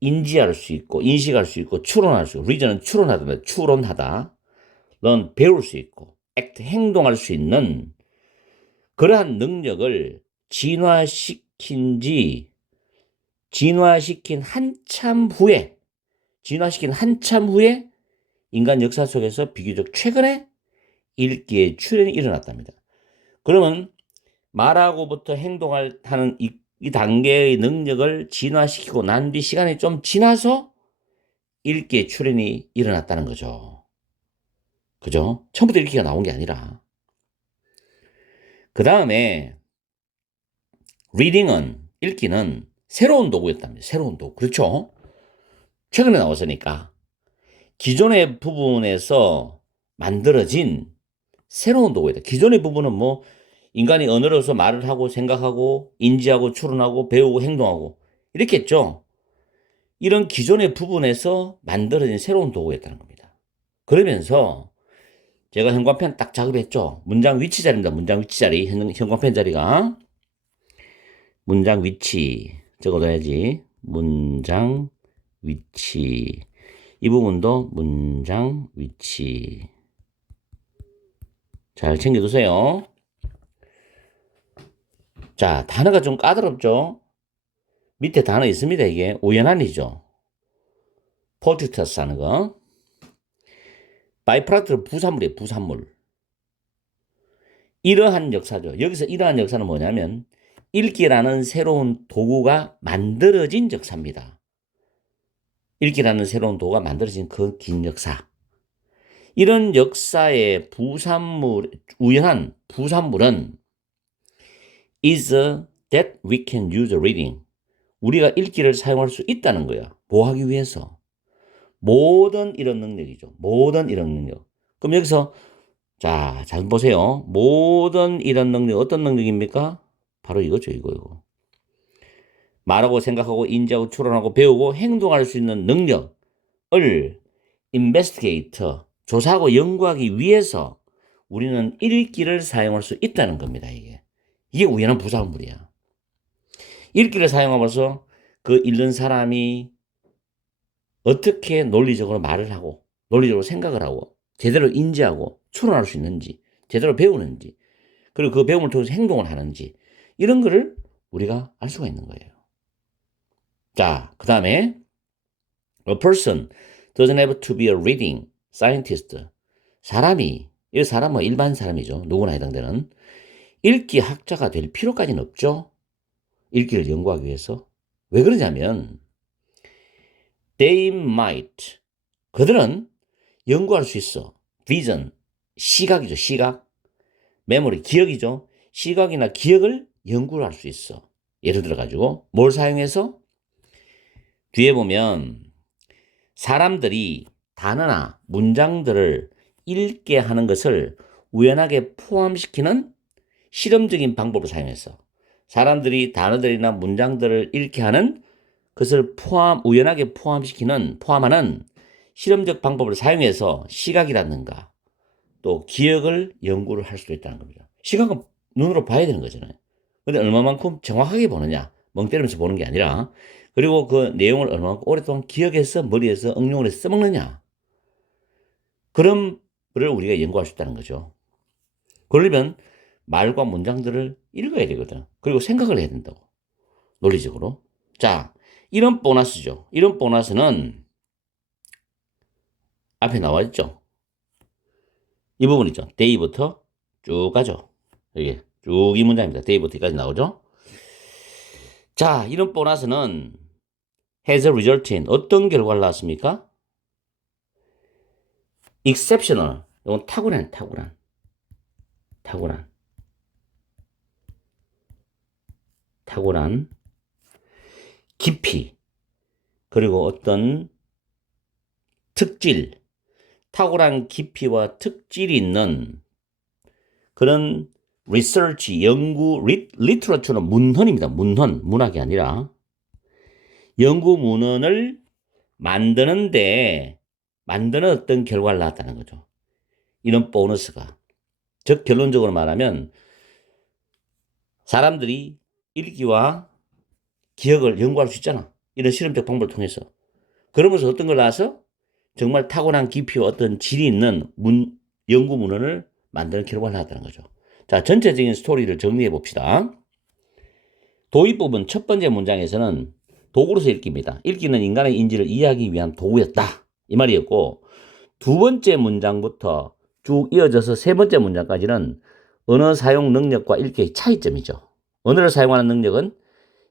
인지할 수 있고 인식할 수 있고 추론할 수 있고 reason은 추론하다. learn 배울 수 있고 act 행동할 수 있는 그러한 능력을 진화시킨 한참 후에 인간 역사 속에서 비교적 최근에 읽기의 출현이 일어났답니다. 그러면 말하고부터 하는 이 단계의 능력을 진화시키고 난 뒤 시간이 좀 지나서 읽기의 출현이 일어났다는 거죠. 그죠? 처음부터 읽기가 나온 게 아니라. 그 다음에 읽기는 새로운 도구였답니다. 새로운 도구. 그렇죠? 최근에 나왔으니까. 기존의 부분에서 만들어진 새로운 도구이다. 기존의 부분은 뭐 인간이 언어로서 말을 하고 생각하고 인지하고 추론하고 배우고 행동하고 이렇게 했죠. 이런 기존의 부분에서 만들어진 새로운 도구였다는 겁니다. 그러면서 제가 현관펜 딱 작업했죠. 문장 위치 자리입니다. 문장 위치 자리. 현관펜 자리가 문장 위치 적어둬야지. 문장 위치. 이 부분도 문장 위치. 잘 챙겨두세요. 자, 단어가 좀 까다롭죠? 밑에 단어 있습니다. 이게 우연한이죠. 포티터스 하는 거. 바이프라트는 부산물이에요. 부산물. 이러한 역사죠. 여기서 이러한 역사는 뭐냐면 읽기라는 새로운 도구가 만들어진 역사입니다. 읽기라는 새로운 도구가 만들어진 그 긴 역사. 이런 역사의 우연한 부산물은 is that we can use reading. 우리가 읽기를 사용할 수 있다는 거야. 뭐 하기 위해서? 모든 이런 능력이죠. 모든 이런 능력. 그럼 여기서 자, 잘 보세요. 모든 이런 능력 어떤 능력입니까? 바로 이거죠. 이거. 말하고 생각하고 인지하고 추론하고 배우고 행동할 수 있는 능력을 investigate, 조사하고 연구하기 위해서 우리는 읽기를 사용할 수 있다는 겁니다. 이게 우연한 부산물이야. 읽기를 사용하면서 그 읽는 사람이 어떻게 논리적으로 말을 하고 논리적으로 생각을 하고 제대로 인지하고 추론할 수 있는지 제대로 배우는지 그리고 그 배움을 통해서 행동을 하는지 이런 거를 우리가 알 수가 있는 거예요. 자, 그 다음에 a person doesn't have to be a reading scientist. 이 사람은 일반 사람이죠. 누구나 해당되는 읽기 학자가 될 필요까지는 없죠. 읽기를 연구하기 위해서. 왜 그러냐면 they might. 그들은 연구할 수 있어. vision. 시각이죠. 시각. memory. 기억이죠. 시각이나 기억을 연구를 할 수 있어. 예를 들어가지고 뭘 사용해서? 뒤에 보면 사람들이 단어나 문장들을 읽게 하는 것을 우연하게 포함시키는 실험적인 방법을 사용해서 사람들이 단어들이나 문장들을 읽게 하는 것을 우연하게 포함하는 실험적 방법을 사용해서 시각이라든가 또 기억을 연구를 할 수도 있다는 겁니다. 시각은 눈으로 봐야 되는 거잖아요. 근데 얼마만큼 정확하게 보느냐, 멍 때리면서 보는 게 아니라, 그리고 그 내용을 얼마만큼 오랫동안 기억해서 머리에서 응용을 해서 써먹느냐, 그런 거를 우리가 연구할 수 있다는 거죠. 그러려면 말과 문장들을 읽어야 되거든. 그리고 생각을 해야 된다고. 논리적으로. 자, 이런 보너스죠. 이런 보너스는 앞에 나와 있죠. 이 부분 있죠. day부터 쭉 가죠. 여기 쭉 이 문장입니다. day부터까지 나오죠. 자, 이런 보너스는 has a result in 어떤 결과를 낳았습니까? exceptional. 이건 탁월한 깊이, 그리고 어떤 특질, 탁월한 깊이와 특질이 있는 그런 리서치, 연구, 리터러처는 문헌입니다. 문학이 아니라 연구 문헌을 만드는 어떤 결과를 낳았다는 거죠. 이런 보너스가. 즉 결론적으로 말하면 사람들이 읽기와 기억을 연구할 수 있잖아. 이런 실험적 방법을 통해서. 그러면서 어떤 걸 낳아서 정말 탁월한 깊이와 어떤 질이 있는 연구 문헌을 만드는 결과를 낳았다는 거죠. 자, 전체적인 스토리를 정리해 봅시다. 도입 부분 첫 번째 문장에서는 도구로서 읽기입니다. 읽기는 인간의 인지를 이해하기 위한 도구였다. 이 말이었고, 두 번째 문장부터 쭉 이어져서 세 번째 문장까지는 언어 사용 능력과 읽기의 차이점이죠. 언어를 사용하는 능력은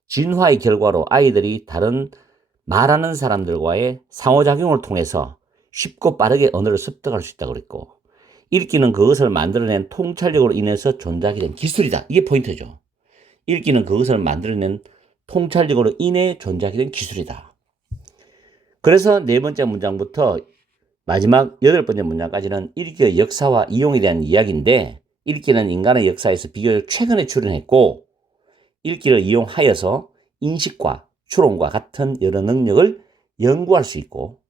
진화의 결과로 아이들이 다른 말하는 사람들과의 상호작용을 통해서 쉽고 빠르게 언어를 습득할 수 있다고 그랬고, 읽기는 그것을 만들어낸 통찰력으로 인해서 존재하게 된 기술이다. 이게 포인트죠. 읽기는 그것을 만들어낸 통찰력으로 인해 존재하게 된 기술이다. 그래서 네 번째 문장부터 마지막 여덟 번째 문장까지는 읽기의 역사와 이용에 대한 이야기인데, 읽기는 인간의 역사에서 비교적 최근에 출현했고, 읽기를 이용하여서 인식과 추론과 같은 여러 능력을 연구할 수 있고,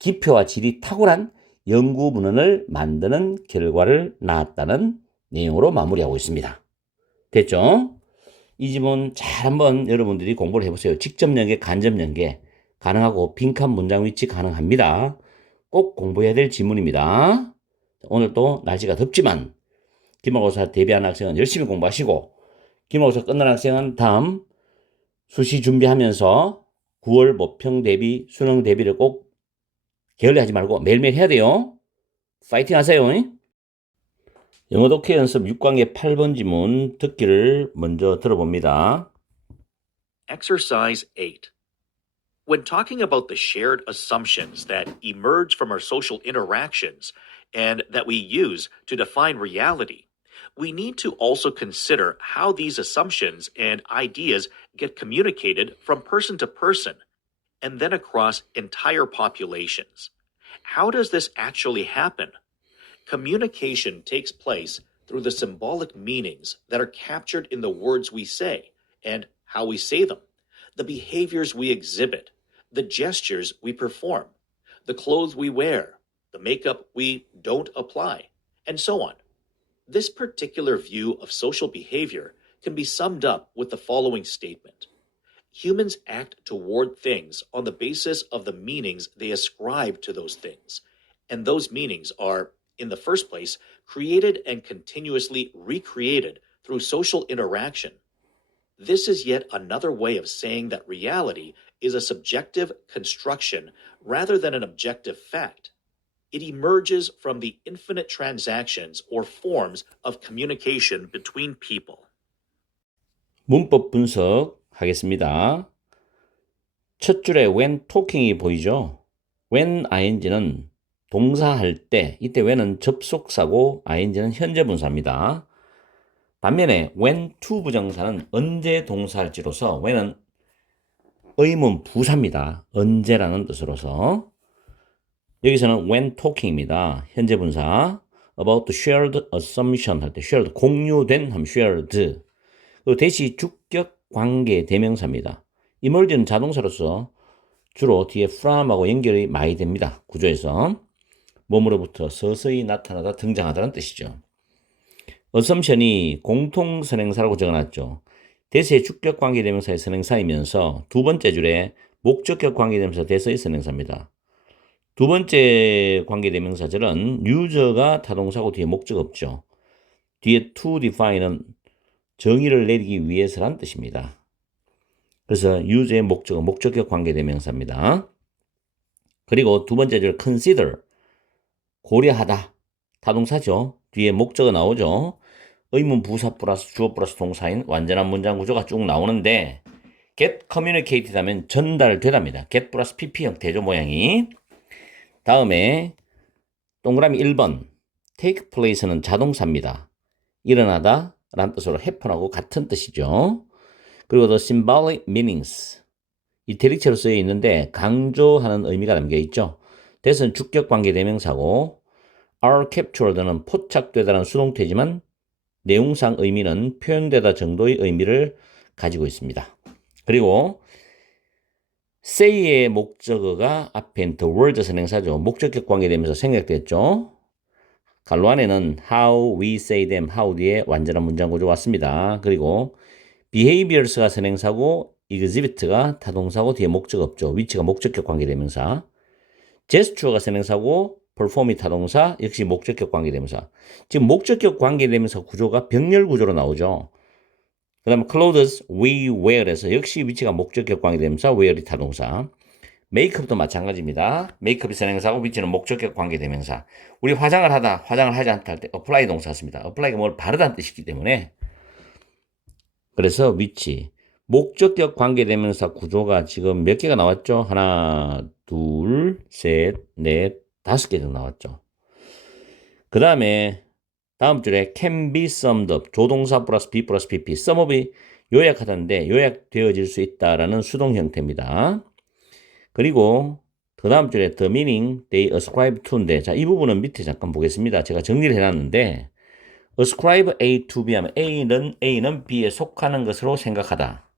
깊이와 질이 탁월한 연구 문헌을 만드는 결과를 낳았다는 내용으로 마무리하고 있습니다. 됐죠? 이 지문 잘 한번 여러분들이 공부를 해보세요. 직접 연계, 간접 연계 가능하고 빈칸 문장 위치 가능합니다. 꼭 공부해야 될 지문입니다. 오늘도 날씨가 덥지만 기말고사 대비하는 학생은 열심히 공부하시고, 기말고사 끝난 학생은 다음 수시 준비하면서 9월 모평 대비, 수능 대비를 꼭 게을리하지 말고 매일매일 해야 돼요. 파이팅 하세요. 영어 독해 연습 6강의 8번 지문 듣기를 먼저 들어봅니다. Exercise 8. When talking about the shared assumptions that emerge from our social interactions and that we use to define reality, we need to also consider how these assumptions and ideas get communicated from person to person and then across entire populations. How does this actually happen? Communication takes place through the symbolic meanings that are captured in the words we say and how we say them, the behaviors we exhibit, the gestures we perform, the clothes we wear, the makeup we don't apply, and so on. This particular view of social behavior can be summed up with the following statement. Humans act toward things on the basis of the meanings they ascribe to those things, and those meanings are, in the first place, created and continuously recreated through social interaction. This is yet another way of saying that reality is a subjective construction rather than an objective fact. It emerges from the infinite transactions or forms of communication between people. 문법 분석하겠습니다. 첫 줄에 when talking이 보이죠? when ing는 동사할 때, 이때 when은 접속사고 ing는 현재 분사입니다. 반면에 when to 부정사는 언제 동사할지로서 when은 의문 부사입니다. 언제라는 뜻으로서. 여기서는 when talking입니다. 현재 분사. about shared assumption 할 때 shared 공유된 하면 shared. 그리고 대시 주격 관계 대명사입니다. emerge는 자동사로서 주로 뒤에 from하고 연결이 많이 됩니다. 구조에서. 몸으로부터 서서히 나타나다 등장하다는 뜻이죠. assumption이 공통선행사라고 적어놨죠. 대세의 주격 관계대명사의 선행사이면서 두 번째 줄에 목적격 관계대명사 대서의 선행사입니다. 두 번째 관계대명사절은 유저가 타동사고 뒤에 목적 없죠. 뒤에 to define은 정의를 내리기 위해서란 뜻입니다. 그래서 유저의 목적은 목적격 관계대명사입니다. 그리고 두 번째 줄 consider, 고려하다, 타동사죠. 뒤에 목적어 나오죠. 의문 부사 플러스 주어 플러스 동사인 완전한 문장 구조가 쭉 나오는데 get communicated 하면 전달되답니다. get 플러스 pp 형태죠, 모양이. 다음에 동그라미 1번 take place는 자동사입니다. 일어나다 라는 뜻으로 happen하고 같은 뜻이죠. 그리고 the symbolic meanings 이태리체로 쓰여 있는데 강조하는 의미가 담겨 있죠. that은 주격 관계 대명사고 are captured는 포착되다라는 수동태지만 내용상 의미는 표현되다 정도의 의미를 가지고 있습니다. 그리고 say의 목적어가 앞에 있는 the word 선행사죠. 목적격 관계되면서 생략됐죠. 갈로 안에는 how we say them, how 뒤에 완전한 문장 구조 왔습니다. 그리고 behaviors가 선행사고 exhibit가 타동사고 뒤에 목적 없죠. 위치가 목적격 관계대명사. gesture가 선행사고 perform이 타동사 역시 목적격 관계대명사. 지금 목적격 관계대명사 구조가 병렬 구조로 나오죠. 그 다음에 clothes we wear에서 역시 위치가 목적격 관계대명사, wear이 타동사. 메이크업도 마찬가지입니다. 메이크업이 선행사고 위치는 목적격 관계대명사. 우리 화장을 하다, 화장을 하지 않다 할 때 apply 동사 씁니다. apply가 뭘 바르다는 뜻이기 때문에 그래서 위치, 목적격 관계대명사 구조가 지금 몇 개가 나왔죠? 하나, 둘, 셋, 넷, 5개 정도 나왔죠. 그 다음에 다음 줄에 can be summed up, 조동사 플러스 be 플러스 pp, sum up이 요약하다인데 요약되어질 수 있다라는 수동 형태입니다. 그리고 그 다음 줄에 the meaning they ascribe to인데 자, 이 부분은 밑에 잠깐 보겠습니다. 제가 정리를 해놨는데 ascribe A to B 하면 A는 B에 속하는 것으로 생각하다.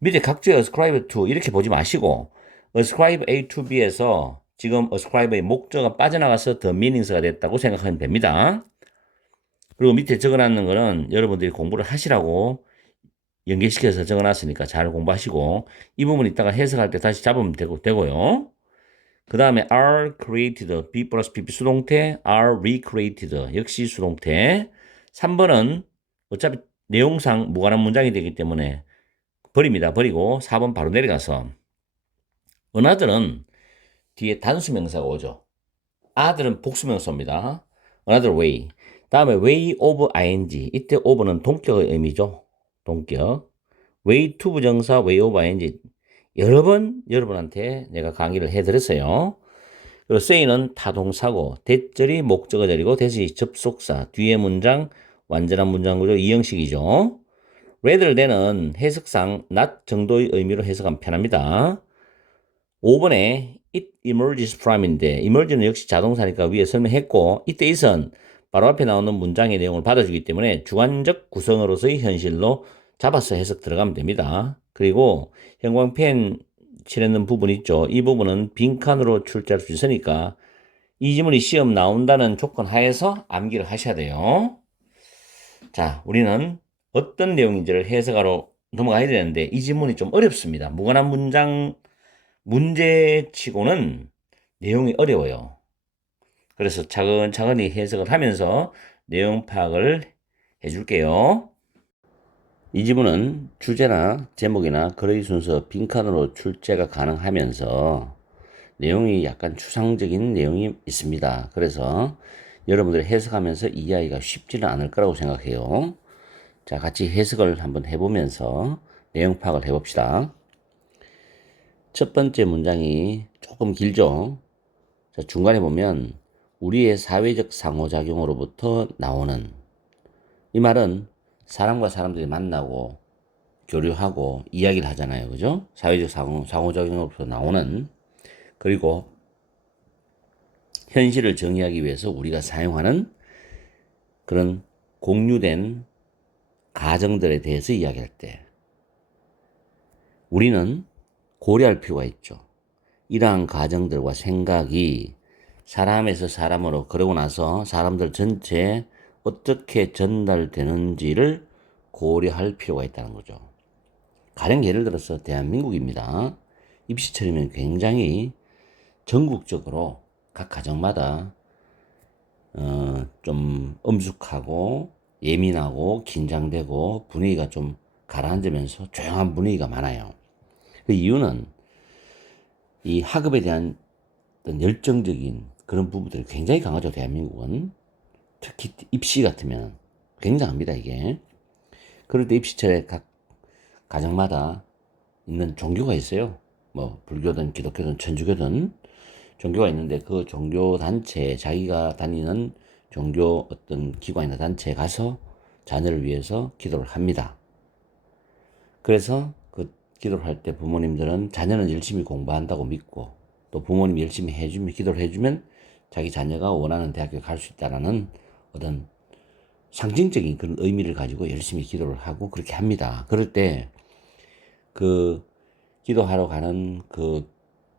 밑에 각주에 ascribe to 이렇게 보지 마시고 ascribe A to B에서 지금 ascribe의 목적어가 빠져나가서 the meanings가 됐다고 생각하면 됩니다. 그리고 밑에 적어놨는 거는 여러분들이 공부를 하시라고 연계시켜서 적어놨으니까 잘 공부하시고 이 부분 이따가 해석할 때 다시 잡으면 되고요. 그 다음에 are created, B 플러스 PP 수동태, are recreated 역시 수동태. 3번은 어차피 내용상 무관한 문장이 되기 때문에 버립니다. 버리고 4번 바로 내려가서 another는 뒤에 단수명사가 오죠. other는 복수명사입니다. another way. 다음에 way of ing. 이때 over는 동격의 의미죠. 동격. way to 부정사 way of ing. 여러 번 여러분한테 내가 강의를 해드렸어요. 그리고 say는 타동사고 대절이 목적어절이고 대시 접속사 뒤에 문장 완전한 문장 구조 이 형식이죠. rather than은 해석상 not 정도의 의미로 해석하면 편합니다. 5번에 it emerges from인데 emerge는 역시 자동사니까 위에 설명했고 이때 it은 바로 앞에 나오는 문장의 내용을 받아주기 때문에 주관적 구성어로서의 현실로 잡아서 해석 들어가면 됩니다. 그리고 형광펜 칠했는 부분 있죠. 이 부분은 빈칸으로 출제할 수 있으니까 이 지문이 시험 나온다는 조건 하에서 암기를 하셔야 돼요. 자, 우리는 어떤 내용인지를 해석하러 넘어가야 되는데 이 지문이 좀 어렵습니다. 무관한 문장 문제치고는 내용이 어려워요. 그래서 차근차근히 해석을 하면서 내용 파악을 해줄게요. 이 지문은 주제나 제목이나 글의 순서 빈칸으로 출제가 가능하면서 내용이 약간 추상적인 내용이 있습니다. 그래서 여러분들이 해석하면서 이해하기가 쉽지는 않을 거라고 생각해요. 자, 같이 해석을 한번 해보면서 내용 파악을 해봅시다. 첫 번째 문장이 조금 길죠. 자, 중간에 보면 우리의 사회적 상호작용으로부터 나오는 이 말은 사람과 사람들이 만나고 교류하고 이야기를 하잖아요. 그죠? 사회적 상호작용으로부터 나오는 그리고 현실을 정의하기 위해서 우리가 사용하는 그런 공유된 가정들에 대해서 이야기할 때 우리는 고려할 필요가 있죠. 이러한 가정들과 생각이 사람에서 사람으로 그러고 나서 사람들 전체에 어떻게 전달되는지를 고려할 필요가 있다는 거죠. 가령 예를 들어서 대한민국입니다. 입시철이면 굉장히 전국적으로 각 가정마다 좀 엄숙하고 예민하고 긴장되고 분위기가 좀 가라앉으면서 조용한 분위기가 많아요. 그 이유는 이 학업에 대한 어떤 열정적인 그런 부분들이 굉장히 강하죠. 대한민국은 특히 입시 같으면 굉장합니다. 이게 그럴 때 입시철에 각 가정마다 있는 종교가 있어요. 뭐 불교든 기독교든 천주교든 종교가 있는데 그 종교 단체에 자기가 다니는 종교 어떤 기관이나 단체에 가서 자녀를 위해서 기도를 합니다. 그래서 그 기도를 할 때 부모님들은 자녀는 열심히 공부한다고 믿고 또 부모님이 열심히 해주면 기도를 해주면 자기 자녀가 원하는 대학교에 갈 수 있다라는 어떤 상징적인 그런 의미를 가지고 열심히 기도를 하고 그렇게 합니다. 그럴 때 그 기도하러 가는 그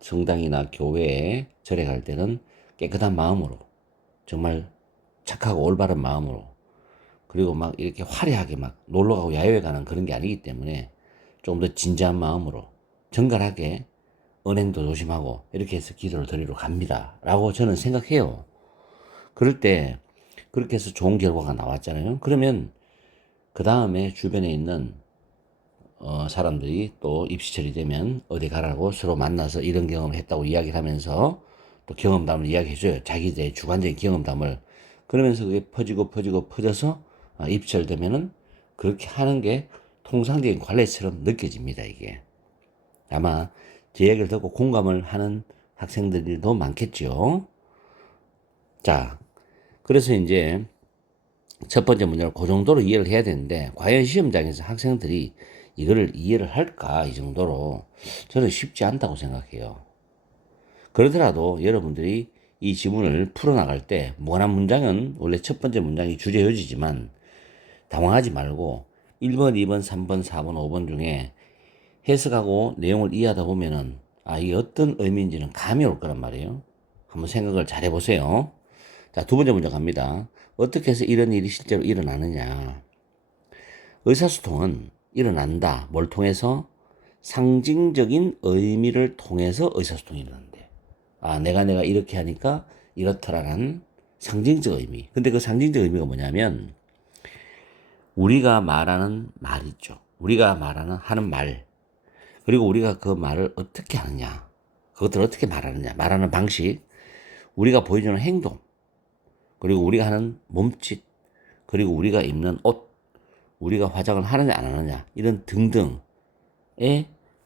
성당이나 교회에 절에 갈 때는 깨끗한 마음으로 정말 착하고 올바른 마음으로 그리고 막 이렇게 화려하게 막 놀러 가고 야외에 가는 그런 게 아니기 때문에 좀 더 진지한 마음으로 정갈하게 은행도 조심하고 이렇게 해서 기도를 드리러 갑니다. 라고 저는 생각해요. 그럴 때 그렇게 해서 좋은 결과가 나왔잖아요. 그러면 그 다음에 주변에 있는 사람들이 또 입시철이 되면 어디 가라고 서로 만나서 이런 경험을 했다고 이야기를 하면서 또 경험담을 이야기해줘요. 자기들의 주관적인 경험담을. 그러면서 그게 퍼지고 퍼져서 입시철 되면은 그렇게 하는 게 통상적인 관례처럼 느껴집니다. 이게. 아마 제 이야기를 듣고 공감을 하는 학생들도 많겠죠. 자, 그래서 이제 첫 번째 문제를 그 정도로 이해를 해야 되는데 과연 시험장에서 학생들이 이거를 이해를 할까 이 정도로 저는 쉽지 않다고 생각해요. 그러더라도 여러분들이 이 지문을 풀어나갈 때 무관한 문장은 원래 첫 번째 문장이 주제 요지지만 당황하지 말고 1번, 2번, 3번, 4번, 5번 중에 해석하고 내용을 이해하다 보면은 이게 어떤 의미인지는 감이 올 거란 말이에요. 한번 생각을 잘 해보세요. 자, 두 번째 문제 갑니다. 어떻게 해서 이런 일이 실제로 일어나느냐. 의사소통은 일어난다. 뭘 통해서? 상징적인 의미를 통해서 의사소통이 일어난대. 내가 이렇게 하니까 이렇더라라는 상징적 의미. 근데 그 상징적 의미가 뭐냐면 우리가 말하는 말 있죠. 우리가 하는 말. 그리고 우리가 그 말을 어떻게 하느냐. 그것들을 어떻게 말하느냐. 말하는 방식. 우리가 보여주는 행동. 그리고 우리가 하는 몸짓. 그리고 우리가 입는 옷. 우리가 화장을 하느냐 안 하느냐. 이런 등등에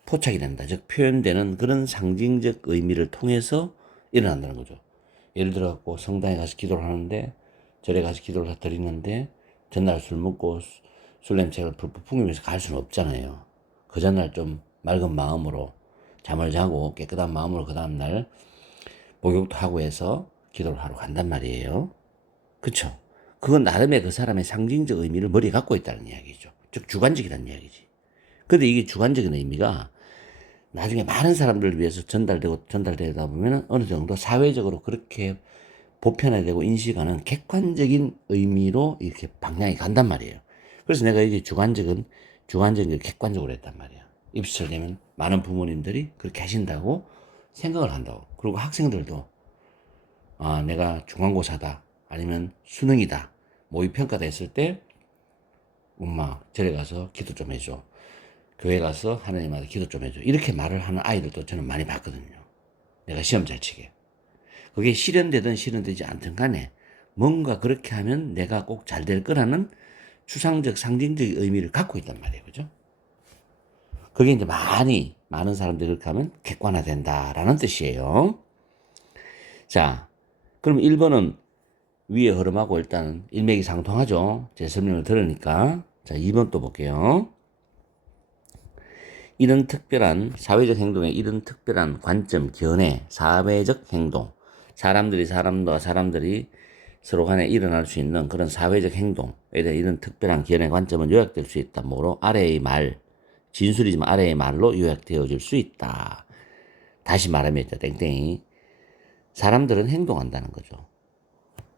포착이 된다. 즉 표현되는 그런 상징적 의미를 통해서 일어난다는 거죠. 예를 들어 갖고 성당에 가서 기도를 하는데 절에 가서 기도를 드리는데 전날 술 먹고 술 냄새를 풀풀 풍기면서 갈 수는 없잖아요. 그 전날 좀 맑은 마음으로 잠을 자고 깨끗한 마음으로 그 다음날 목욕도 하고 해서 기도를 하러 간단 말이에요. 그쵸? 그건 나름의 그 사람의 상징적 의미를 머리에 갖고 있다는 이야기죠. 즉 주관적이라는 이야기지. 근데 이게 주관적인 의미가 나중에 많은 사람들을 위해서 전달되다 보면 어느 정도 사회적으로 그렇게 보편화되고 인식하는 객관적인 의미로 이렇게 방향이 간단 말이에요. 그래서 내가 이게 주관적인 걸 객관적으로 했단 말이야. 입시철 되면 많은 부모님들이 그렇게 하신다고 생각을 한다고. 그리고 학생들도 내가 중간고사다 아니면 수능이다 모의평가다 했을 때 엄마 절에 가서 기도 좀 해줘. 교회 가서 하나님한테 기도 좀 해줘. 이렇게 말을 하는 아이들도 저는 많이 봤거든요. 내가 시험 잘 치게. 그게 실현되든 실현되지 않든 간에 뭔가 그렇게 하면 내가 꼭 잘 될 거라는 추상적 상징적 의미를 갖고 있단 말이에요. 그죠? 그게 이제 많은 사람들이 그렇게 하면 객관화된다라는 뜻이에요. 자, 그럼 1번은 위의 흐름하고 일단 일맥이상통하죠. 제 설명을 들으니까. 자, 2번 또 볼게요. 이런 특별한 사회적 행동에 이런 특별한 관점, 견해, 사회적 행동, 사람과 사람들이 서로 간에 일어날 수 있는 그런 사회적 행동에 대한 이런 특별한 견해, 관점은 요약될 수 있다. 뭐로? 아래의 말, 진술이지만 아래의 말로 요약되어질 수 있다. 다시 말하면 있다. 땡땡이. 사람들은 행동한다는 거죠.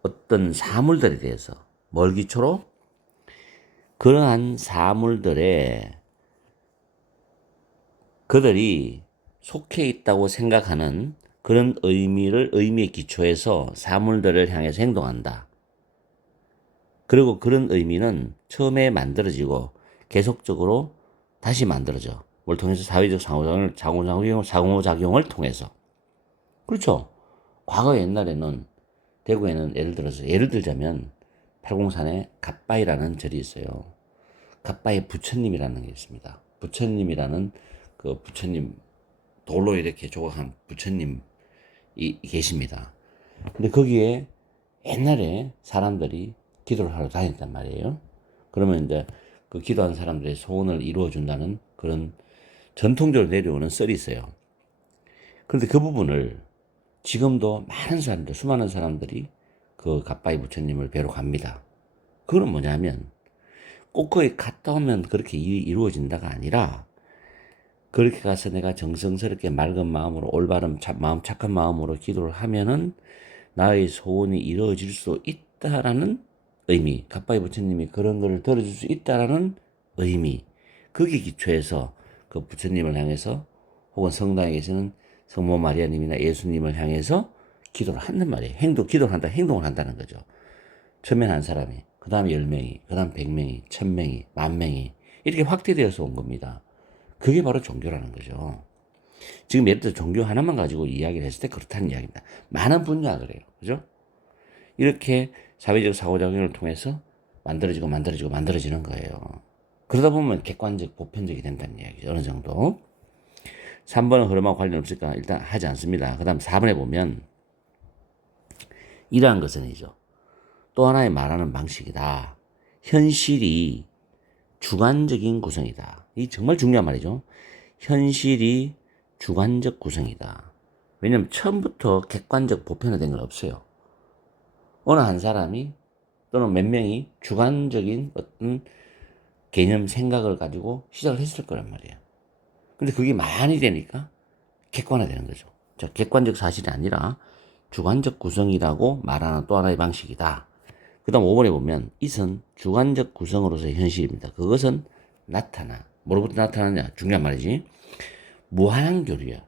어떤 사물들에 대해서 멀기초로 그러한 사물들에 그들이 속해 있다고 생각하는 그런 의미의 기초해서 사물들을 향해서 행동한다. 그리고 그런 의미는 처음에 만들어지고 계속적으로 다시 만들어져. 뭘 통해서 사회적 상호작용을 통해서. 그렇죠. 과거 옛날에는 대구에는 예를 들자면 팔공산에 갓바이라는 절이 있어요. 갓바이 부처님이라는 게 있습니다. 부처님이라는 그 부처님 돌로 이렇게 조각한 부처님이 계십니다. 근데 거기에 옛날에 사람들이 기도를 하러 다녔단 말이에요. 그러면 이제 그 기도한 사람들의 소원을 이루어준다는 그런 전통적으로 내려오는 썰이 있어요. 그런데 그 부분을 지금도 많은 사람들, 수많은 사람들이 그 갓바이 부처님을 뵈러 갑니다. 그건 뭐냐면 꼭 거기 갔다 오면 그렇게 일이 이루어진다가 아니라 그렇게 가서 내가 정성스럽게 맑은 마음으로 올바른 착한 마음으로 기도를 하면은 나의 소원이 이루어질 수 있다라는 의미, 갓바이 부처님이 그런 거를 들어줄 수 있다라는 의미, 거기에 기초해서 그 부처님을 향해서 혹은 성당에 계시는 성모 마리아님이나 예수님을 향해서 기도를 한단 말이에요. 행동을 한다는 거죠. 처음엔 한 사람이, 그 다음에 10명이, 그 다음 100명이, 1000명이, 10,000명이 이렇게 확대되어서 온 겁니다. 그게 바로 종교라는 거죠. 지금 예를 들어 종교 하나만 가지고 이야기를 했을 때 그렇다는 이야기입니다. 많은 분야가 그래요. 그죠? 이렇게 사회적 상호작용을 통해서 만들어지는 거예요. 그러다 보면 객관적, 보편적이 된다는 이야기죠. 어느 정도. 3번은 흐름하고 관련 없으니까 일단 하지 않습니다. 그 다음 4번에 보면 이러한 것은이죠. 또 하나의 말하는 방식이다. 현실이 주관적인 구성이다. 이 정말 중요한 말이죠. 현실이 주관적 구성이다. 왜냐하면 처음부터 객관적 보편화된 건 없어요. 어느 한 사람이 또는 몇 명이 주관적인 어떤 개념, 생각을 가지고 시작을 했을 거란 말이에요. 근데 그게 많이 되니까 객관화되는 거죠. 자, 객관적 사실이 아니라 주관적 구성이라고 말하는 또 하나의 방식이다. 그 다음 5번에 보면 이것은 주관적 구성으로서의 현실입니다. 그것은 뭐로부터 나타나냐? 중요한 말이지. 무한한 교류야.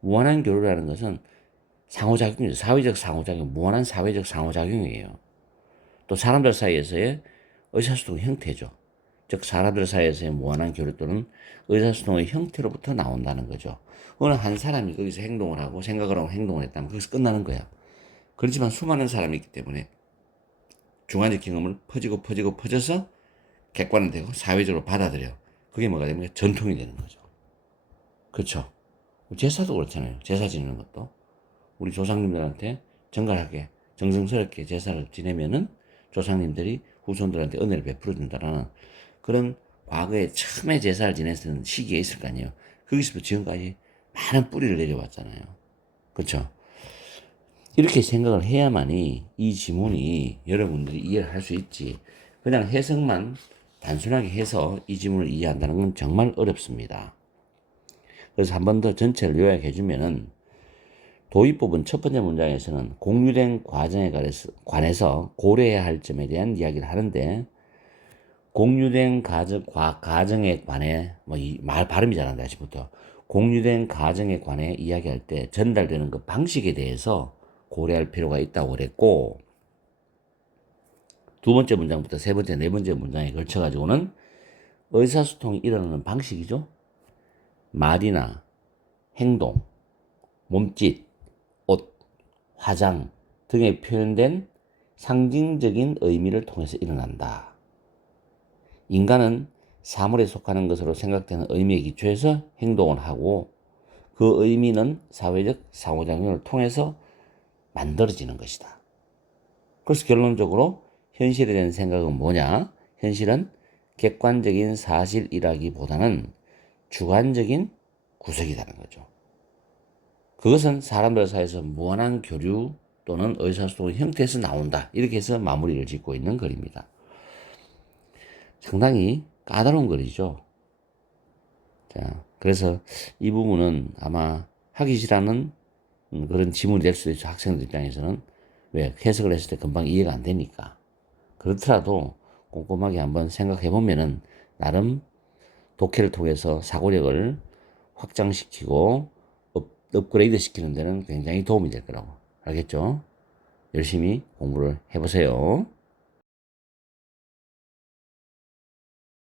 무한한 교류라는 것은 상호작용이죠. 사회적 상호작용, 무한한 사회적 상호작용이에요. 또 사람들 사이에서의 의사소통 형태죠. 즉 사람들 사이에서의 무한한 교류 또는 의사소통의 형태로부터 나온다는 거죠. 어느 한 사람이 거기서 행동을 하고 생각을 하고 행동을 했다면 거기서 끝나는 거야. 그렇지만 수많은 사람이 있기 때문에 중간적 경험을 퍼져서 객관화되고 사회적으로 받아들여. 그게 뭐가 되면 전통이 되는 거죠. 그렇죠. 제사도 그렇잖아요. 제사 지내는 것도 우리 조상님들한테 정갈하게 정성스럽게 제사를 지내면은 조상님들이 후손들한테 은혜를 베풀어 준다라는 그런 과거에 처음에 제사를 지냈던 시기에 있을 거 아니에요. 거기서부터 지금까지 많은 뿌리를 내려왔잖아요. 그렇죠? 이렇게 생각을 해야만이 이 지문이 여러분들이 이해를 할 수 있지. 그냥 해석만 단순하게 해서 이 지문을 이해한다는 건 정말 어렵습니다. 그래서 한 번 더 전체를 요약해 주면은 도입부분 첫 번째 문장에서는 공유된 과정에 관해서 고려해야 할 점에 대한 이야기를 하는데 공유된 가정에 관해 말 발음이 잘한다 아침부터 공유된 가정에 관해 이야기할 때 전달되는 그 방식에 대해서 고려할 필요가 있다고 그랬고 두 번째 문장부터 세 번째, 네 번째 문장에 걸쳐가지고는 의사소통이 일어나는 방식이죠. 말이나 행동, 몸짓, 옷, 화장 등에 표현된 상징적인 의미를 통해서 일어난다. 인간은 사물에 속하는 것으로 생각되는 의미에 기초해서 행동을 하고 그 의미는 사회적 상호작용을 통해서 만들어지는 것이다. 그래서 결론적으로 현실에 대한 생각은 뭐냐? 현실은 객관적인 사실이라기보다는 주관적인 구석이라는 거죠. 그것은 사람들 사이에서 무한한 교류 또는 의사소통의 형태에서 나온다. 이렇게 해서 마무리를 짓고 있는 글입니다. 상당히 까다로운 글이죠. 자, 그래서 이 부분은 아마 하기 싫어하는 그런 지문이 될 수도 있죠. 학생들 입장에서는. 왜? 해석을 했을 때 금방 이해가 안 되니까. 그렇더라도 꼼꼼하게 한번 생각해 보면은 나름 독해를 통해서 사고력을 확장시키고 업그레이드 시키는 데는 굉장히 도움이 될 거라고. 알겠죠? 열심히 공부를 해보세요.